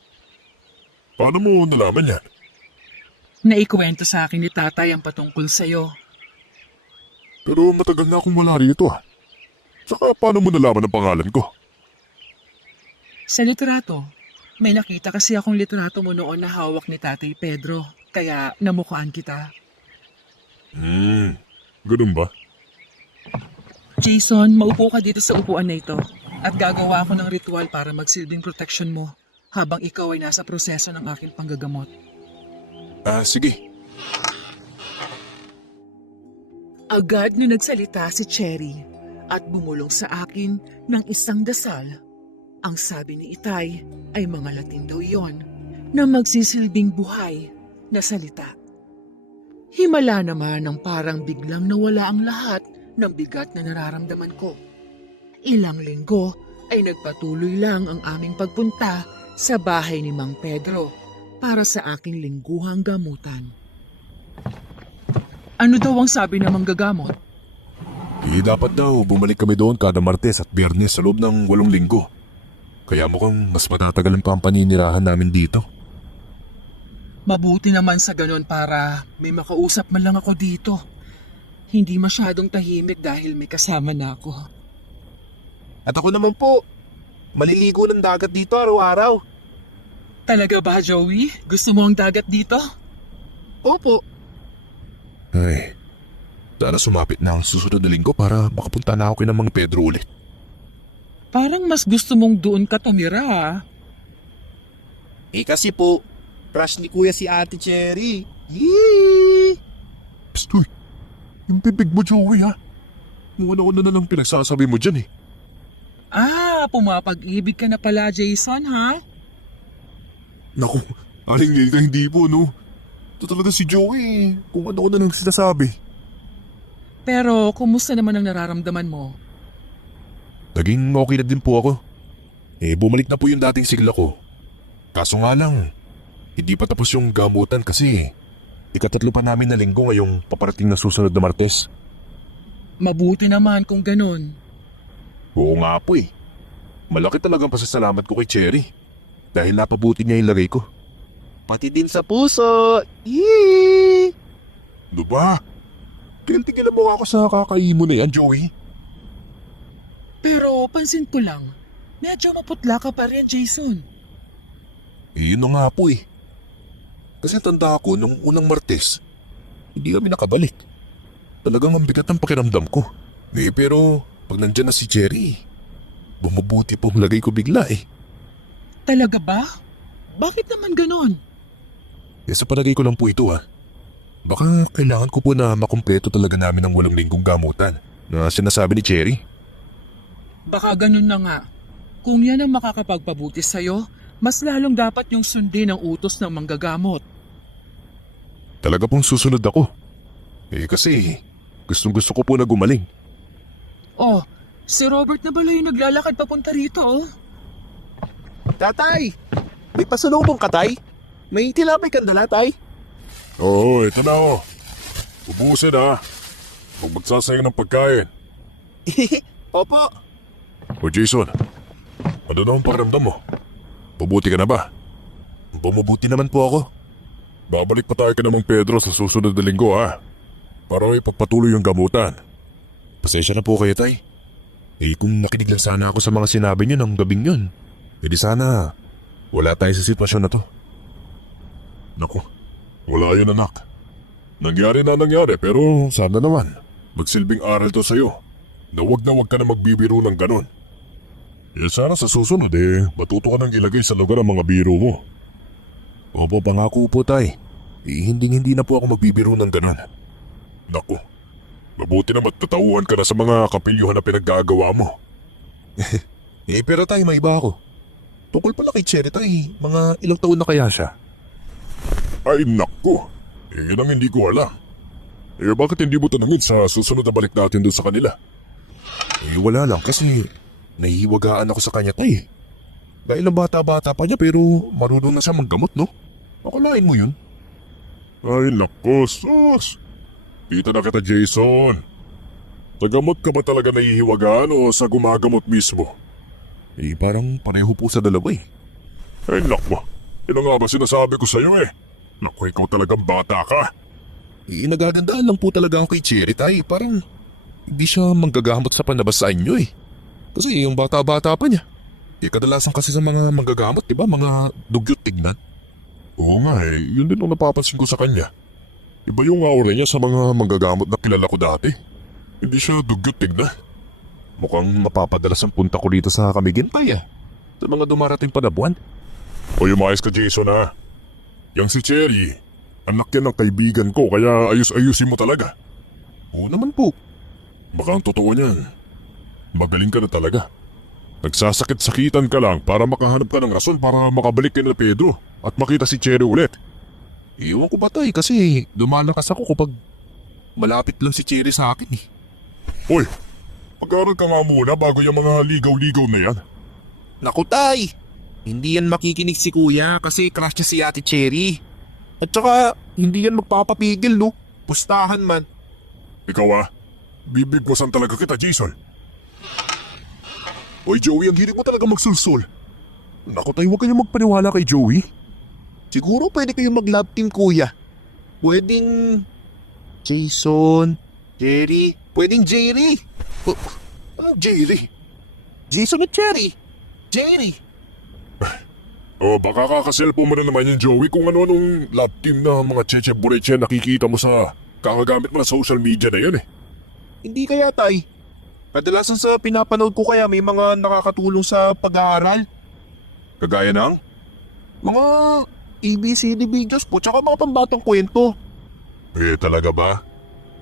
Paano mo nalaman yan? Naikwento sa akin ni tatay ang patungkol sa'yo. Pero matagal na akong wala rito ah. Tsaka paano mo nalaman ang pangalan ko? Sa litrato, may nakita kasi akong litrato mo noon na hawak ni Tatay Pedro, kaya namukhaan kita. Ganun ba? Jason, maupo ka dito sa upuan na ito at gagawa ako ng ritual para magsilbing protection mo habang ikaw ay nasa proseso ng aking panggagamot. Sige. Agad na nagsalita si Cherry at bumulong sa akin ng isang dasal Ang sabi ni Itay ay mga Latin daw yon na magsisilbing buhay na salita. Himala naman ang parang biglang nawala ang lahat ng bigat na nararamdaman ko. Ilang linggo ay nagpatuloy lang ang aming pagpunta sa bahay ni Mang Pedro para sa aking lingguhang gamutan. Ano daw ang sabi ng manggagamot? Dapat daw bumalik kami doon kada Martes at Biyernes sa loob ng 8 linggo. Kaya mukhang mas matatagalan pa ang paninirahan namin dito. Mabuti naman sa ganon para may makausap man lang ako dito. Hindi masyadong tahimik dahil may kasama na ako. At ako naman po, maliligo ng dagat dito araw-araw. Talaga ba, Joey? Gusto mo ang dagat dito? Opo. Ay, sana sumapit na ang susunod na linggo para makapunta na ako kay Mang Pedro ulit. Parang mas gusto mong doon ka tumira, ah. Kasi po, crush ni Kuya si Ate Cherry. Yee! Psst, uy. Yung bibig mo, Joey, ha? Kung ano-ano na lang pinagsasabi mo dyan, eh. Pumapag-ibig ka na pala, Jason, ha? Naku, Aling Lilda, hindi po, no? Ito talaga si Joey, eh. Kung ano-ano na lang sinasabi. Pero, kumusta naman ang nararamdaman mo? Naging okay na din po ako. Bumalik na po yung dating sigla ko. Kaso nga lang, hindi pa tapos yung gamutan kasi ikatatlo pa namin na linggo ngayong paparating na susunod na Martes. Mabuti naman kung ganun. Oo nga po eh. Malaki talagang pasasalamat ko kay Cherry dahil napabuti niya yung lagay ko. Pati din sa puso. Yee! Ano ba? Tigil-tigil mo ako sa kakaimo na yan, Joey. Pero, pansin ko lang, medyo maputla ka pa rin, Jason. Yun na nga po eh. Kasi tanda ko nung unang Martes, hindi kami nakabalik. Talagang ang bigat ng pakiramdam ko. Pero pag nandyan na si Cherry, bumubuti po ang lagay ko bigla eh. Talaga ba? Bakit naman ganon? Sa palagay ko lang po ito ah. Baka kailangan ko po na makumpleto talaga namin ang 8 linggong gamutan na sinasabi ni Cherry. Baka ganun na nga. Kung yan ang makakapagpabuti sa'yo, mas lalong dapat yung sundin ang utos ng manggagamot. Talaga pong susunod ako. Kasi gustong-gusto ko po na gumaling. Oh, si Robert na bala yung naglalakad papunta rito, oh. Tatay! May pasalubong ka, tay? May tilapay kang dala, tay? Oo, ito na oh. Ubusin ha. Huwag magsasayang ng pagkain. Opo. O Jason, ano na ang pakiramdam mo? Pabuti ka na ba? Bumubuti naman po ako. Babalik pa tayo kay Mang Pedro sa susunod na linggo ha. Para may pagpatuloy yung gamutan. Pasensya na po kayo, tay. Kung nakinig lang sana ako sa mga sinabi niyo ng gabing yun, di sana wala tayo sa sitwasyon na to. Naku, wala yun anak. Nangyari na nangyari pero sana naman magsilbing aral to sa'yo na wag ka na magbibiro ng ganon. Sana sa susunod matuto ka nang ilagay sa lugar ang mga biro mo. Opo, pangako po, tay. Hindi na po ako magbibiro ng ganon. Naku, mabuti na matatauhan ka na sa mga kapilyuhan na pinaggagawa mo. Pero tay, may iba ako. Tukol pala kay Cherry, tay. Mga ilang taon na kaya siya? Ay naku, yun ang hindi ko alam. Bakit hindi mo tanungin sa susunod na balik natin doon sa kanila? Wala lang kasi nahihiwagaan ako sa kanya, tay. Dahil ang bata-bata pa niya pero marunong na siya manggamot, no? Akalain mo yun? Ay naku, sus! Kita na kita, Jason. Sa gamot ka ba talaga nahihiwagaan o sa gumagamot mismo? Parang pareho po sa dalawa eh. Ay naku, yun nga ba sinasabi ko sa'yo eh. Naku, ikaw talagang bata ka. Nagagandaan lang po talaga ako kay Cherry, tay. Parang hindi siya manggagamot sa panabas sa inyo eh. Kasi yung bata-bata pa niya. Kadalasan kasi sa mga manggagamot, di ba? Mga dugyot tignan. Oo nga yun din ang napapansin ko sa kanya. Iba yung aura niya sa mga manggagamot na kilala ko dati. Hindi siya dugyot tignan. Mukhang mapapadalas ang punta ko dito sa Camiguin, tay ah. Sa mga dumarating pa na buwan. O umayos ka, Jason ha. Yang si Cherry, anak yan ng kaibigan ko kaya ayus-ayusin mo talaga. Oo naman po. Baka ang totoo niyan, magaling ka na talaga. Nagsasakit-sakitan ka lang para makahanap ka ng rason para makabalik kay na Pedro at makita si Cherry ulit. Iwan ko ba tay kasi lumalakas ako kapag malapit lang si Cherry sa akin eh. Hoy, mag-aaral ka nga muna bago yung mga ligaw-ligaw na yan. Naku tay, hindi yan makikinig si kuya kasi crush niya si Ate Cherry. At saka, hindi yan magpapapigil no. Pustahan man. Ikaw bibigwasan talaga kita, Jason. Oy Joey, ang hilig mo talaga magsulsol. Naku tay, huwag kayong magpaniwala kay Joey. Siguro pwede kayong mag-love team kuya. Pwedeng Jason, Jerry, pwedeng Jerry. Anong Jerry? Jason at Cherry. Jerry. O baka kakaselfo mo na naman yung Joey kung ano-anong love team na mga cheche-bureche nakikita mo sa kakagamit mo na social media na yan eh. Hindi kaya tay. Kadalasan sa pinapanood ko kaya may mga nakakatulong sa pag-aaral. Kagaya ng? Mga ABCD videos po tsaka mga pambatang kwento. Talaga ba?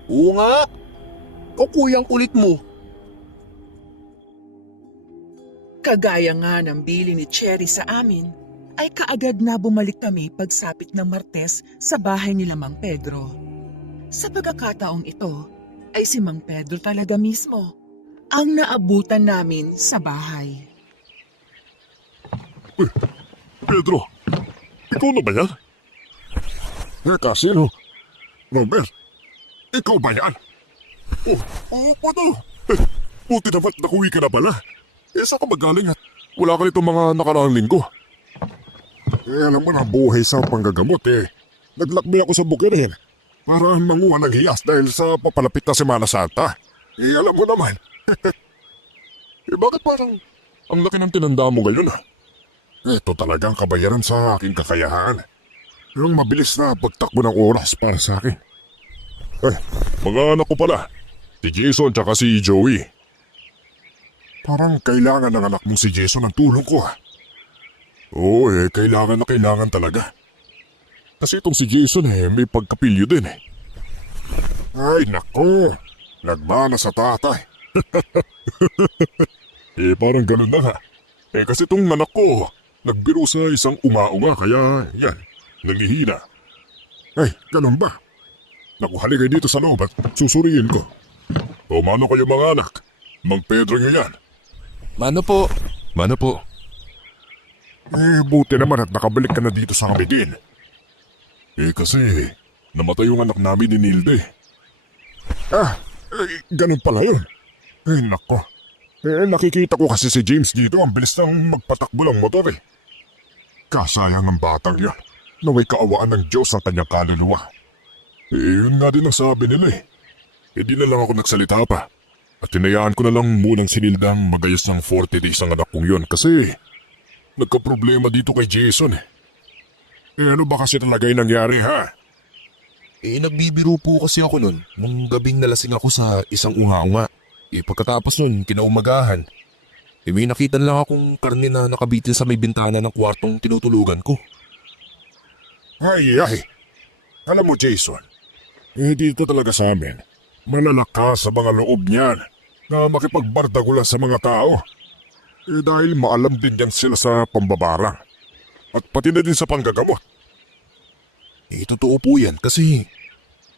Oo nga. O kuya, ang kulit mo. Kagaya nga ng bili ni Cherry sa amin, ay kaagad na bumalik kami pagsapit ng Martes sa bahay nila Mang Pedro. Sa pagkakataong ito, ay si Mang Pedro talaga mismo ang naabutan namin sa bahay. Pedro, ikaw na ba yan? Kasi no, Robert, ikaw ba yan? Ano? Buti naman nakuwi ka na pala. Saan ka magaling at wala ka nitong mga nakaraang linggo? Alam mo na buhay sa panggagamot Naglakbay ako sa Bukirin para manguha ng hiyas dahil sa papalapit na Semana Santa. Alam mo naman. Bakit parang ang laki ng tinanda mo ngayon Ito talagang kabayaran sa aking kakayahan. Yung mabilis na pagtakbo ng oras para sa akin. Mga anak ko pala. Si Jason tsaka si Joey. Parang kailangan ng anak mong si Jason ng tulong ko Oo kailangan na kailangan talaga. Kasi itong si Jason may pagkapilyo din Ay nako, nagmana sa tatay. Parang ganun na kasi itong anak ko, nagbiro sa isang umaunga kaya yan, nanghihina. Ganun ba? Naku, halika dito sa loob at susuriin ko. O mano kayo mga anak? Mang Pedro nyo yan. Mano po. Mano po? Buti naman at nakabalik ka na dito sa amin din. Kasi namatay yung anak namin ni Nilde. Ganun pala yun. Nako. Nakikita ko kasi si James dito ang bilis ng magpatakbo ng motor Kasayang ang batang yun. Naway kaawaan ng Diyos ang kanyang kaluluwa. Yun nga din ang sabi nila Di na lang ako nagsalita pa. At tinayaan ko na lang munang sinildang magayos ng 40 days ang anak kong yun kasi nagka-problema dito kay Jason ano ba kasi talaga yung nangyari Nagbibiro po kasi ako nun nung gabing nalasing ako sa isang unga-unga. Pagkatapos nun, kinaumagahan. May nakita lang akong karne na nakabitin sa may bintana ng kwartong tinutulugan ko. Ay. Alam mo Jason, dito talaga sa amin. Malalakas sa mga loob niyan na makipagbardagulan sa mga tao. Dahil maalam din yan sila sa pambabarang. At pati na din sa panggagamot. Totoo po yan kasi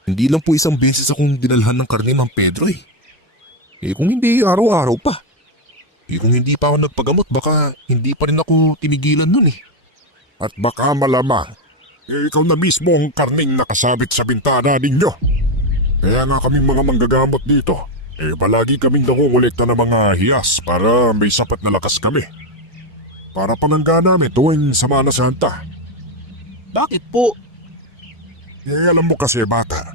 hindi lang po isang beses akong dinalhan ng karne Mang Pedro kung hindi araw-araw pa. Kung hindi pa ako nagpagamot baka hindi pa rin ako tinigilan nun At baka malamang, ikaw na mismo ang karning nakasabit sa bintana ninyo. Kaya nga kaming mga manggagamot dito, palagi kaming nangungulekta ng mga hiyas para may sapat na lakas kami. Para panangga namin tuwing Semana Santa. Bakit po? Alam mo kasi bata,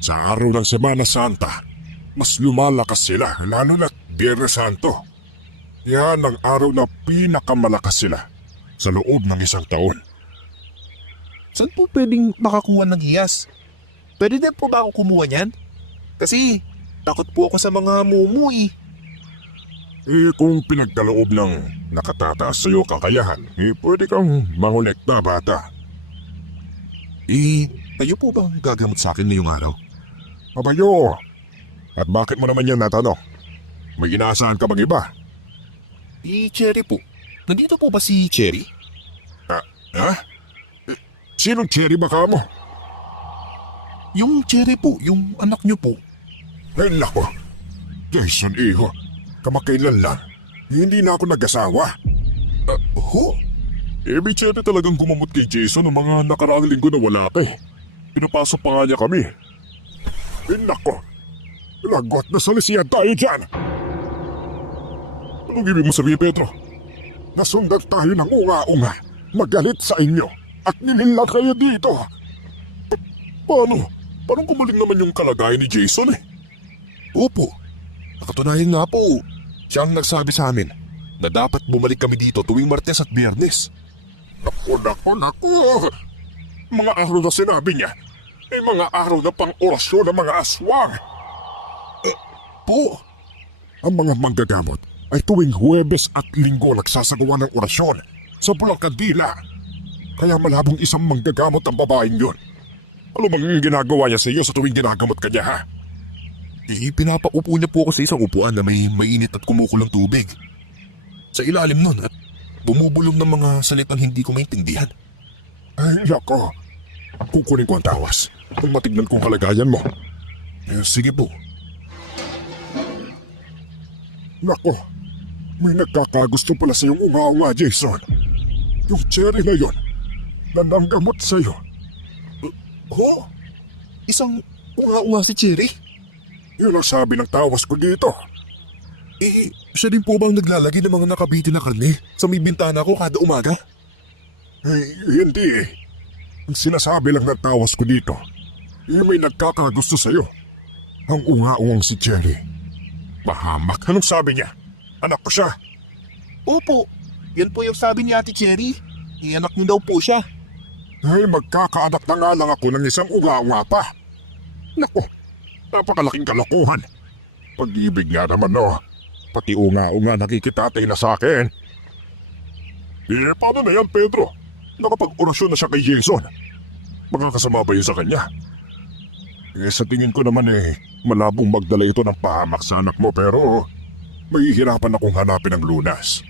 sa araw ng Semana Santa, mas lumalakas sila lalo na't Biyernes Santo. Yan ang araw na pinakamalakas sila sa loob ng isang taon. Saan po pwedeng makakuha ng hiyas? Pwede din po ba ako kumuha niyan? Kasi takot po ako sa mga mumu Kung pinagkaloob ng nakatataas sa'yo kakayahan, pwede kang mangolekta bata. Kayo po bang gagamot sa akin ngayong araw? Pabayo! At bakit mo naman yan natanong? May inaasahan ka bang iba? Cherry po. Nandito po ba si Cherry? Ha? Sinong Cherry baka mo? Yung Cherry po, yung anak niyo po. Ay nako, Jason iho, kamakailan lang. Hindi na ako nag-asawa. Ho? May Cherry talagang gumamot kay Jason ng mga nakaraang linggo na wala ka eh. Pinapasok pa nga niya kami. Ay nako, lagot na salisiyan tayo dyan. Anong ibig mo sabihin, Pedro? Nasundan tayo ng unga-unga, magalit sa inyo, at nililat kayo dito. Paano? Parang gumaling naman yung kalagayan ni Jason eh. Opo. Nakatunayan nga po. Siya ang nagsabi sa amin na dapat bumalik kami dito tuwing Martes at Biyernes. Naku. Mga araw na sinabi niya, mga araw na pang orasyon ng mga aswang. Po, Ang mga manggagamot ay tuwing Huwebes at Linggo nagsasagawa ng orasyon sa Pulang Kandila. Kaya malabong isang manggagamot ang babaeng yun. Ano bang ginagawa niya sa iyo sa tuwing ginagamot ka niya, ha? pinapaupo niya po ako sa isang upuan na may mainit at kumukulang tubig. Sa ilalim nun at bumubulong ng mga salitang hindi ko maintindihan. Ay, nako. Kukunin ko ang tawas kung matignan kong kalagayan mo. Sige po. Nako, may nagkakagusto pala sa iyong unga-unga, Jason. Yung Cherry na yun, nananggamot sa iyo. Ho? Isang unga-unga si Cherry? Yun ang sabi ng tawas ko dito. Siya din po bang naglalagay ng mga nakabiti na karne sa may bintana ko kada umaga? Hindi eh. Ang sinasabi lang ng tawas ko dito, may nagkakagusto sa iyo. Ang unga-ungang si Cherry. Mahamak. Anong sabi niya? Anak ko siya. Opo. Yan po yung sabi ni Ate Cherry. Ianak niyo daw po siya. Ay, magkakaanak na nga lang ako ng isang unga-unga pa. Nako, napakalaking kalokohan. Pag-ibig nga naman, no. Pati unga-unga nakikitatay na sa akin. Paano na yan, Pedro? Nakapag-orasyon na siya kay Jason. Makakasama ba yun sa kanya? Sa tingin ko naman malabong magdala ito ng pahamak sa anak mo pero mahihirapan akong hanapin ang lunas.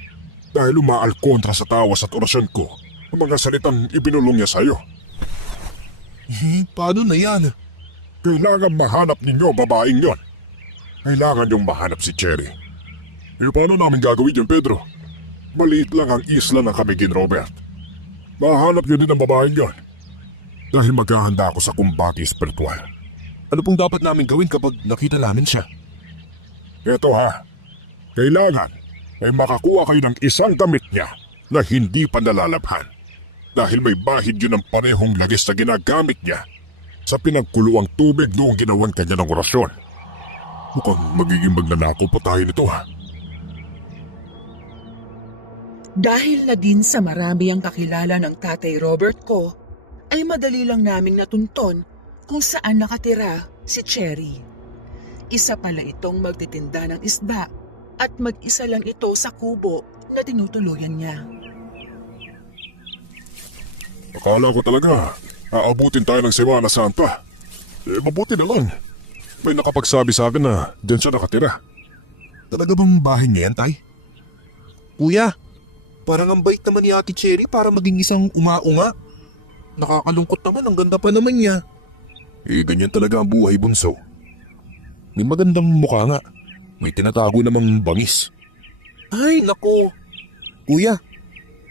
Dahil umaal kontra sa tawas at orasyon ko ang mga salitang ibinulong niya sa'yo. Paano na yan? Kailangan mahanap ninyo babaeng yon. Kailangan yung mahanap si Cherry. Paano namin gagawin yun, Pedro? Maliit lang ang isla ng Camiguin, Robert. Mahanap yun din ang babaeng yon. Dahil maghahanda ako sa kumbati espiritual. Ano pong dapat namin gawin kapag nakita namin siya? Ito ha, kailangan ay makakuha kayo ng isang damit niya na hindi pa nalalabhan. Dahil may bahid yun ng parehong lagis na ginagamit niya sa pinagkuluang tubig noong ginawan kanya ng orasyon. Mukhang magiging magnanakaw pa tayo nito ha. Dahil na din sa marami ang kakilala ng Tatay Robert ko, ay madali lang naming natunton kung saan nakatira si Cherry. Isa pala itong magtitinda ng isda at mag-isa lang ito sa kubo na tinutuluyan niya. Akala ko talaga, aabutin tayo ng Semana Santa. Mabuti na lang. May nakapagsabi sa akin na dyan siya nakatira. Talaga bang bahay niya yan, Tay? Kuya, parang ang bait naman ni Ate Cherry para maging isang umaunga. Nakakalungkot naman, ang ganda pa naman niya. Ganyan talaga ang buhay, bunso. May magandang mukha nga. May tinatago namang bangis. Ay, nako. Kuya,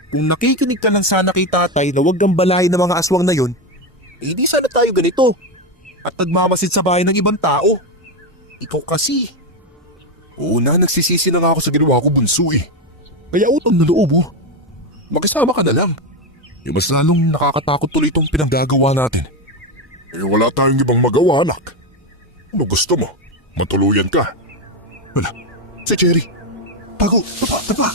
kung nakikinig ka lang sana kay tatay na huwag kang balahin ng mga aswang na yun, di sana tayo ganito. At nagmamasid sa bahay ng ibang tao. Ikaw kasi. Oo na, nagsisisi na nga ako sa ginawa ko, bunso eh. Kaya utang na loob oh. Makisama ka na lang. Mas lalong nakakatakot tuloy itong pinanggagawa natin. Wala tayong ibang magawa, anak. Ano gusto mo? Matuluyan ka. Wala. Si Cherry. Tago. Tapa.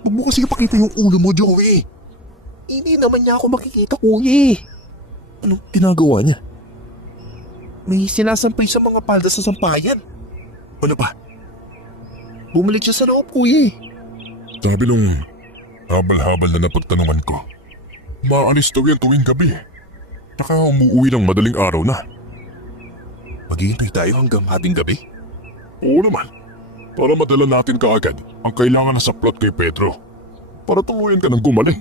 Huwag mo kasi pakita yung ulo mo, Joey. Hindi naman niya ako makikita, kuya. Anong ginagawa niya? May sinasampay sa mga palda sa sampayan. Ano pa? Bumalik siya sa loob, kuya. Sabi nung habal-habal na napagtanungan ko, maalis daw yan tuwing gabi. Saka umuwi ng madaling araw na. Maghihintay tayo hanggang hating gabi? Oo naman. Para madala natin kaagad ang kailangan na saplot kay Pedro. Para tuluyan ka ng gumaling.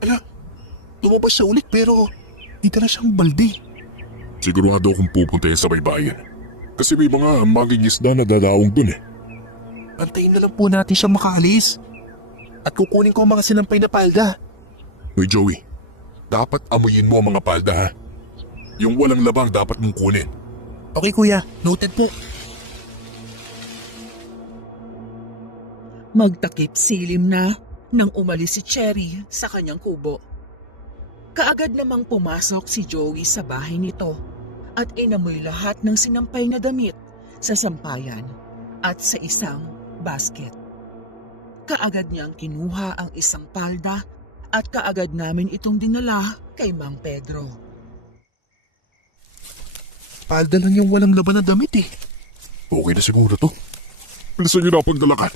Ala, lumabas siya ulit pero di na siyang balde. Sigurado akong pupunta yan sa baybayin. Kasi may mga mangingisda na dadawong dun eh. Antayin na lang po natin siyang makaalis. At kukunin ko ang mga sinampay na palda. Uy Joey, dapat amuyin mo ang mga palda ha. Yung walang labang dapat mong kunin. Okay kuya, noted po. Magtakip silim na nang umalis si Cherry sa kanyang kubo. Kaagad namang pumasok si Joey sa bahay nito at inamoy lahat ng sinampay na damit sa sampayan at sa isang basket. Kaagad niyang kinuha ang isang palda at kaagad namin itong dinala kay Mang Pedro. Palda lang yung walang laban na damit eh. Okay na siguro to. Bilisan niyo na ang pagdalakad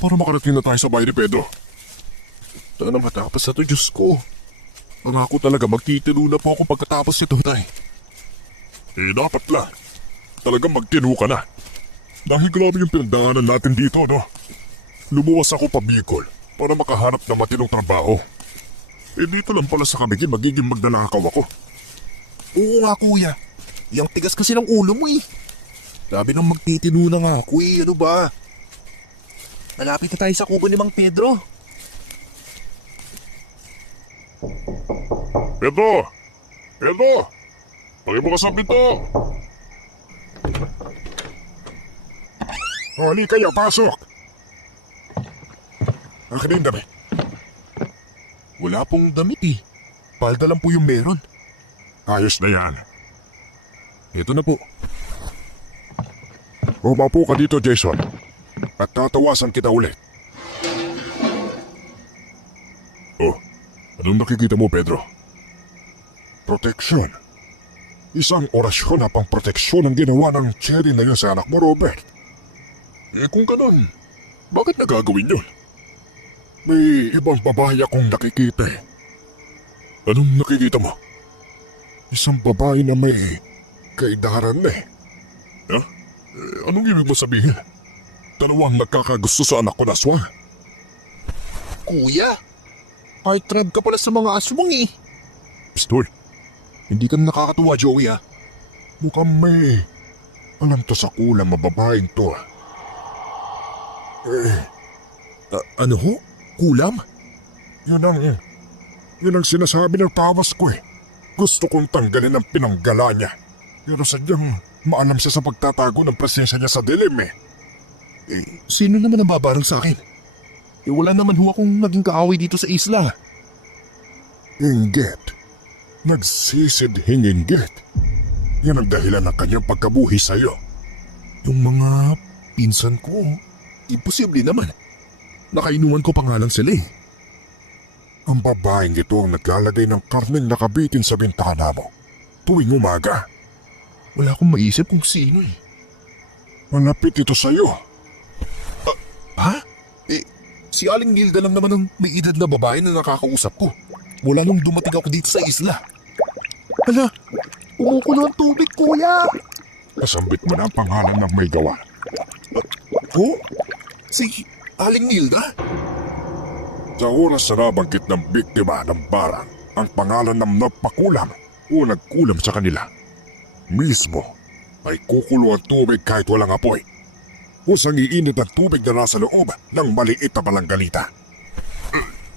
para makarating na tayo sa bahay ni Pedro. Sana matapos na to, Diyos ko. Pangako talaga magtitilo na po ako pagkatapos nito, tay. Dapat lang. Talagang magtinu ka na. Dahil grabe yung pinagdaanan natin dito, no? Lumuwas ako pa Bicol para makahanap ng matinong trabaho. Dito lang pala sa Camiguin magiging magdanakaw ako. Oo nga, kuya. Yang tigas kasi ng ulo mo eh. Sabi nang magtitino na nga ako eh. Ano ba? Malapit na tayo sa kubo ni Mang Pedro. Pedro! Pedro! Pakibukas ang pinto! Hali kayo, pasok! Akin yung dami. Wala pong damit eh. Palda lang po yung meron. Ayos na yan. Ito na po. Umapo ka dito, Jason. At tatawasan kita ulit. Oh, anong nakikita mo, Pedro? Proteksyon. Isang orasyon na pang proteksyon ang ginawa ng Cherry na yun sa anak mo, Robert. Kung ganun, bakit nagagawin yun? May ibang babae akong nakikita eh. Anong nakikita mo? Isang babae na may kaidaran na eh. Ha? Anong ibig mo sabihin? Dalawang nagkakagusto sa anak ko na aswang. Kuya, heartthrob ka pala sa mga aswang eh. Pistoy, Hindi ka nakakatuwa, Joey ah. mukhang may alam to sa kulang mababaeng to. Ano ho? Kulam? Yun ang sinasabi ng tawas ko eh. Gusto kong tanggalin ang pinanggala niya. Pero sadyang maalam siya sa pagtatago ng presensya niya sa dilim eh. Sino naman ang babarang sa akin? Wala naman ho akong naging kaaway dito sa isla. Inggit. Nagsisidhing inggit. Yan ang dahilan ng kanyang pagkabuhi sa'yo. Yung mga pinsan ko, imposible naman. Nakainuman ko pa nga lang sila eh. Ang babaeng ito ang naglalagay ng karneng nakabitin sa bintana mo tuwing umaga. Wala akong maisip kung sino eh. Malapit ito sa'yo. Ha? Si Aling Nilda lang naman ang may edad na babae na nakakausap ko. Mula nung dumating ako dito sa isla. Hala, umukulo ang tubig, kuya. Kasambit mo na ang pangalan ng may gawa. Oh? Si Aling Nilda? Sa oras na nabanggit ng biktima ng barang ang pangalan ng nagpakulam o nagkulam sa kanila, mismo ay kukulo ang tubig kahit walang apoy. Kusang iinit ang tubig na nasa loob ng maliit na balanggalita.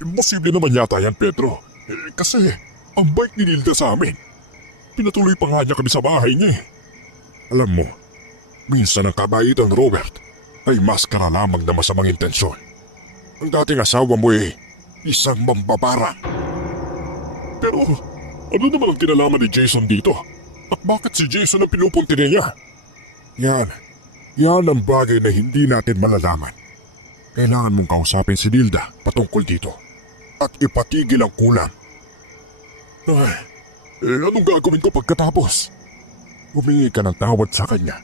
Imposible naman yata yan, Pedro. Kasi ang bike ni Nilda sa amin. Pinatuloy pa nga niya kami sa bahay niya. Alam mo, minsan ang kabaitan, Robert, ay maskara lamang na masamang intensyon. Ang dating asawa mo ay isang mambabarang. Pero ano naman ang kinalaman ni Jason dito? At bakit si Jason ang pinupunti niya? Yan ang bagay na hindi natin malalaman. Kailangan mong kausapin si Nilda patungkol dito at ipatigil ang kulang. Anong gagawin ko pagkatapos? Humingi ka ng tawad sa kanya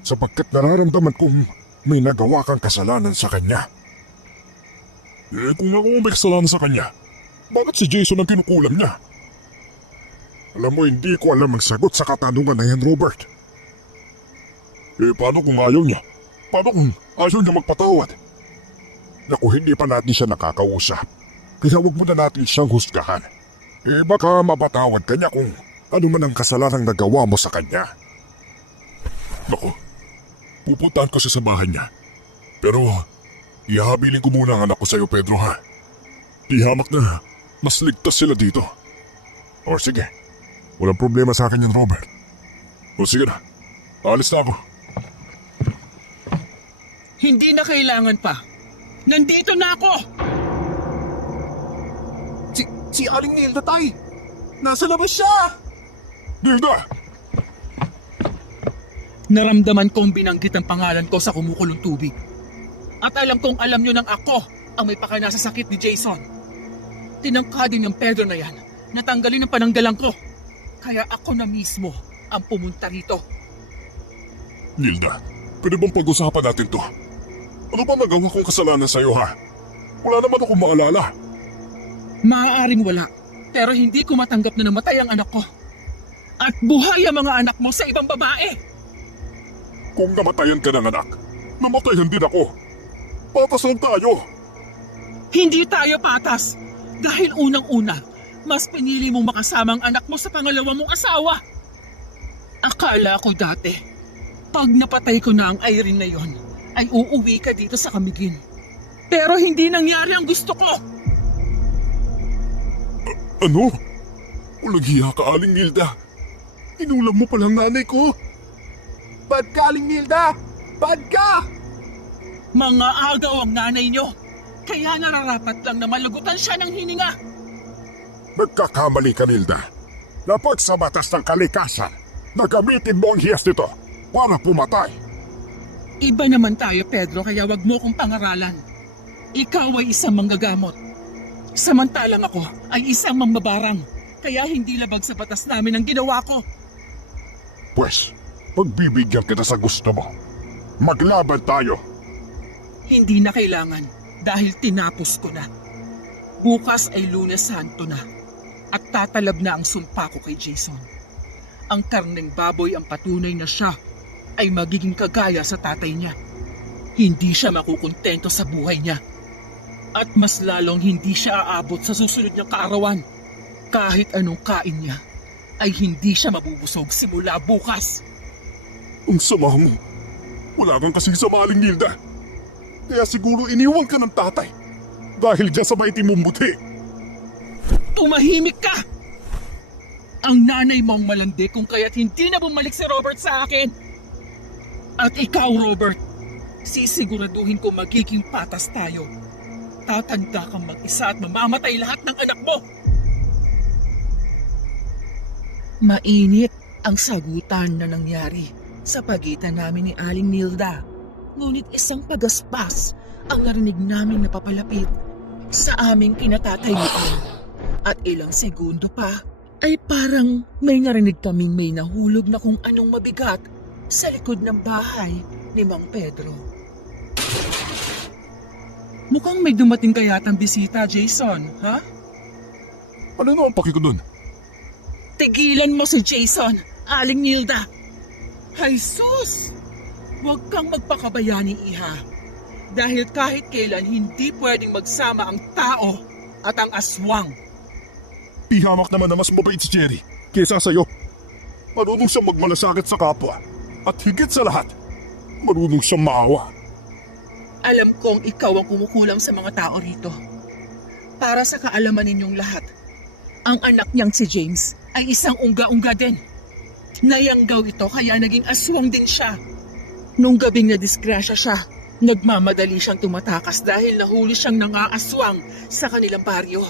sapagkat nararamdaman kong may nagawa kang kasalanan sa kanya. Kung ako may kasalanan sa kanya, bakit si Jason ang kinukulam niya? Alam mo, hindi ko alam ang sagot sa katanungan na yan, Robert. Paano kung ayaw niya? Paano kung ayaw niya magpatawad? Naku, hindi pa natin siya nakakausap. Kaya huwag mo na natin siyang husgahan. Baka mapatawad ka niya kung ano man ang kasalanang nagawa mo sa kanya. Naku, pupuntahan ko siya sa bahay niya. Pero, ihabilin ko muna ang anak ko sa'yo, Pedro, ha? Ihamak na, mas ligtas sila dito. O sige, walang problema sa akin yan, Robert. O sige na, alis na ako. Hindi na kailangan pa. Nandito na ako! Si Aling Nilda, tay! Nasa labas siya! Nilda! Naramdaman kong binanggit ang pangalan ko sa kumukulong tubig. At alam kong alam nyo nang ako ang may pakana sa sakit ni Jason. Tinangkadin yung Pedro na yan. Natanggalin ang pananggalang ko. Kaya ako na mismo ang pumunta rito. Nilda, pwede bang pag-usapan natin to? Ano ba nagawa kong kasalanan sa'yo, ha? Wala naman akong maalala. Maaaring wala. Pero hindi ko matanggap na namatay ang anak ko. At buhay ang mga anak mo sa ibang babae. Kung namatayan ka ng anak, namatayan din ako. Patas lang tayo. Hindi tayo patas. Dahil unang-una, mas pinili mong makasama ang anak mo sa pangalawa mong asawa. Akala ko dati, pag napatay ko na ang Irene na yon, ay uuwi ka dito sa Camiguin. Pero hindi nangyari ang gusto ko. Ano? Walang hiya ka, Aling Nilda. Inulam mo palang nanay ko. Bad ka, Aling Nilda! Bad ka! Mga agaw ang nanay nyo. Kaya nararapat lang na malugutan siya ng hininga. Nagkakamali ka, Nilda. Dapat sa batas ng kalikasan, nagamitin mo ang hiyas nito para pumatay. Iba naman tayo, Pedro, kaya wag mo kong pangaralan. Ikaw ay isang manggagamot. Samantalang ako ay isang mangbabarang. Kaya hindi labag sa batas namin ang ginawa ko. Pwes, pagbibigyan kita sa gusto mo. Maglaban tayo. Hindi na kailangan dahil tinapos ko na. Bukas ay Lunes Santo na at tatalab na ang sumpa ko kay Jason. Ang karneng baboy ang patunay na siya ay magiging kagaya sa tatay niya. Hindi siya makukontento sa buhay niya. At mas lalong hindi siya aabot sa susunod niyang kaarawan. Kahit anong kain niya, ay hindi siya mabubusog simula bukas. Ang sama mo. Wala kang kasing sama, Aling Nilda. Kaya siguro iniwan ka ng tatay dahil dyan sa maitim mong buti. Tumahimik ka! Ang nanay mo ang malandi kung kaya't hindi na bumalik si Robert sa akin. At ikaw, Robert, sisiguraduhin ko magiging patas tayo. Tatanda kang mag-isa at mamamatay lahat ng anak mo. Mainit ang sagutan na nangyari sa pagitan namin ni Aling Nilda. Ngunit isang pagaspas ang narinig naming napapalapit sa aming kinatatayuan. At ilang segundo pa ay parang may narinig kaming may nahulog na kung anong mabigat sa likod ng bahay ni Mang Pedro. Mukhang may dumating kayatang bisita, Jason, ha? Ano na ang paki ko dun? Tigilan mo si Jason, Aling Nilda. Jesus! Huwag kang magpakabayani, iha. Dahil kahit kailan hindi pwedeng magsama ang tao at ang aswang. Ihamak naman na mas mabait si Jerry kaysa sa'yo. Marunong siyang magmalasakit sa kapwa. At higit sa lahat, marunong siyang maawa. Alam kong ikaw ang kumukulam sa mga tao rito. Para sa kaalaman ninyong lahat, ang anak niyang si James ay isang ungga-ungga din. Nayanggaw ito kaya naging aswang din siya. Nung gabing nadisgrasya siya, nagmamadali siyang tumatakas dahil nahuli siyang nangaaswang sa kanilang baryo.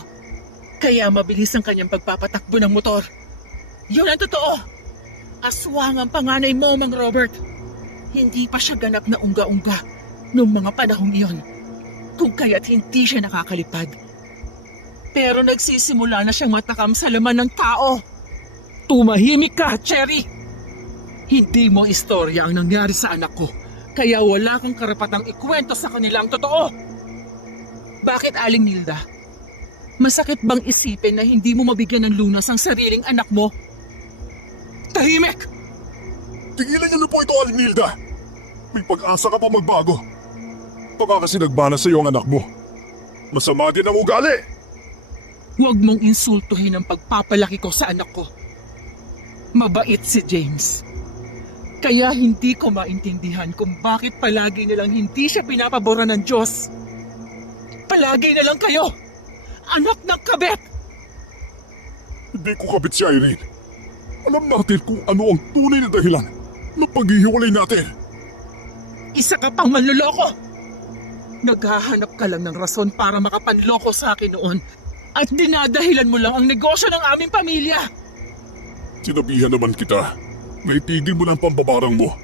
Kaya mabilis ang kanyang pagpapatakbo ng motor. Yun ang totoo. Aswang ang panganay mo, Mang Robert. Hindi pa siya ganap na ungga-ungga noong mga panahong iyon, kung kaya't hindi siya nakakalipad. Pero nagsisimula na siyang matakam sa laman ng tao. Tumahimik ka, Cherry! Hindi mo istorya ang nangyari sa anak ko, kaya wala kang karapatang ikwento sa kanilang totoo. Bakit, Aling Nilda? Masakit bang isipin na hindi mo mabigyan ng lunas ang sariling anak mo? Tahimik! Tigilan niyo na po ito, Aling Nilda! May pag-asa ka pa magbago. Baka kasi nagbana sa'yo ang anak mo. Masama din ang ugali. Huwag mong insultuhin ang pagpapalaki ko sa anak ko. Mabait si James. Kaya hindi ko maintindihan kung bakit palagi nilang hindi siya pinapaboran ng Diyos. Palagi na lang kayo, anak ng kabet! Hindi ko kabit si Irene. Alam natin kung ano ang tunay na dahilan ng paghihiwalay natin. Isa ka pang manloloko! Naghahanap ka lang ng rason para makapanloko sa akin noon at dinadahilan mo lang ang negosyo ng aming pamilya. Sinabihan naman kita na itigil mo na ang pambabarang mo.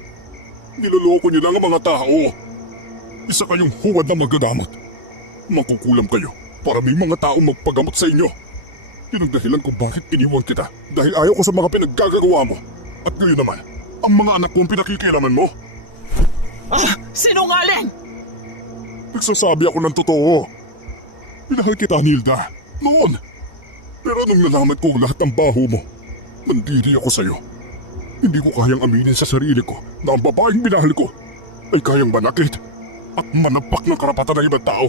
Niloloko niyo lang ang mga tao. Isa kayong huwad na magagamot. Makukulam kayo para may mga taong magpagamot sa inyo. Yun ang dahilan kung bakit iniwan kita dahil ayaw ko sa mga pinaggagawa mo. At ngayon naman, ang mga anak kong pinakikilaman mo. Ah! Sinungaling! Nagsasabi ako ng totoo. Minahal kita, Nilda. Noon. Pero nung nalaman ko lahat ng baho mo, nandiri ako sa'yo. Hindi ko kayang aminin sa sarili ko na ang babaeng minahal ko ay kayang manakit at manampak ng karapatan ng ibang tao.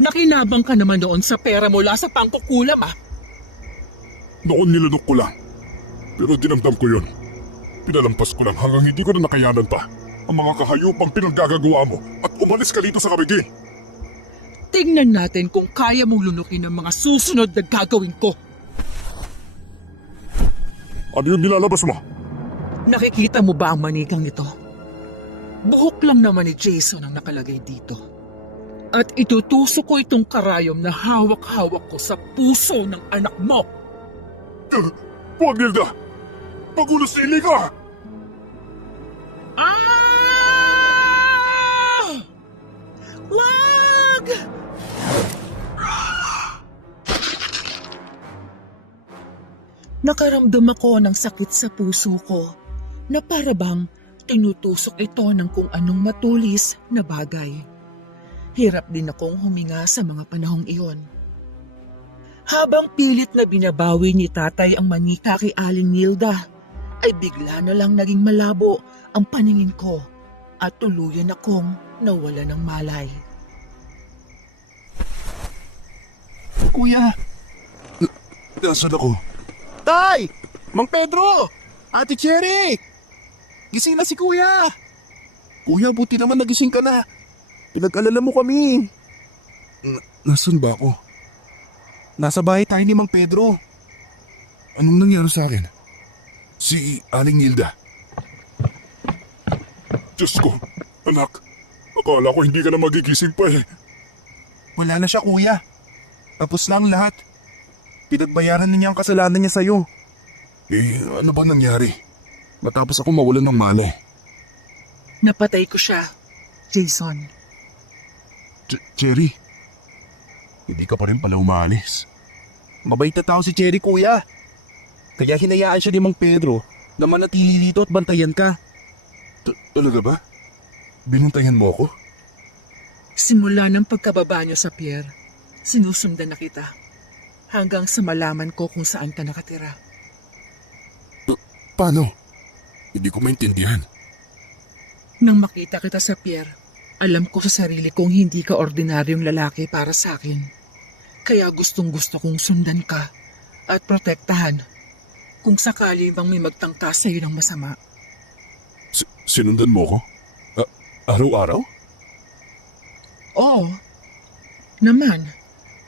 Nakinabang ka naman noon sa pera mula sa pangkukulam ah. Noon nilanok ko lang. Pero dinamdam ko yun. Pinalampas ko lang hanggang hindi ko na nakayanan pa ang mga kahayupang pinaggagawa mo at umalis ka dito sa kabigin. Tingnan natin kung kaya mong lunukin ang mga susunod na gagawin ko. Ano yung nilalabas mo? Nakikita mo ba ang manikang ito? Buhok lang naman ni Jason ang nakalagay dito. At itutusok ko itong karayom na hawak-hawak ko sa puso ng anak mo. Huwag, Nilda! Magulasili ka! Ah! Wag! Nakaramdam ako ng sakit sa puso ko na para bang tinutusok ito ng kung anong matulis na bagay. Hirap din akong huminga sa mga panahong iyon. Habang pilit na binabawi ni tatay ang manika kay Aling Nilda, ay bigla na lang naging malabo ang paningin ko at tuluyan akong nawala ng malay. Kuya! Nasaan ako? Tay! Mang Pedro! Ate Cherry! Gising na si Kuya! Kuya, buti naman nagising ka na. Pinag-alala mo kami. Nasaan ba ako? Nasa bahay tayo ni Mang Pedro. Anong nangyari sa akin? Si Aling Nilda. Diyos ko, anak. Akala ko hindi ka na magigising pa eh. Wala na siya, Kuya. Tapos lang lahat. Pinagbayaran na niya ang kasalanan niya sa'yo. Eh, ano ba nangyari? Matapos ako mawalan ng malay. Napatay ko siya, Jason. Cherry, hindi ka pa rin pala umalis. Mabait na tao si Cherry, Kuya. Kaya hinayaan siya ni Mang Pedro na manatili dito at bantayan ka. Talaga ba? Binuntayan mo ako? Simula ng pagkababa niyo sa pier, sinusundan na kita. Hanggang sa malaman ko kung saan ka nakatira. Paano? Hindi ko maintindihan. Nang makita kita sa pier, alam ko sa sarili kong hindi ka ordinaryong lalaki para sa akin. Kaya gustong gusto kong sundan ka at protektahan kung sakali bang may magtangka sa iyo ng masama. Sinundan mo ko? Araw-araw? Oo, naman.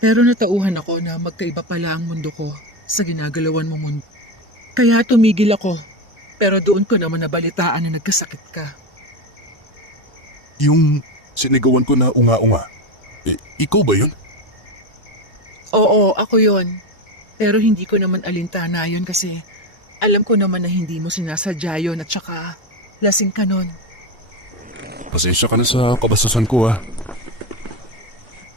Pero natauhan ako na magkaiba pala ang mundo ko sa ginagalawan mong mundo. Kaya tumigil ako, pero doon ko naman nabalitaan na nagkasakit ka. Yung sinigawan ko na unga-unga. Ikaw ba yun? Oo, ako yon. Pero hindi ko naman alintana yun kasi alam ko naman na hindi mo sinasadya yun at saka lasing ka nun. Pasensya ka na sa kabastusan ko ha.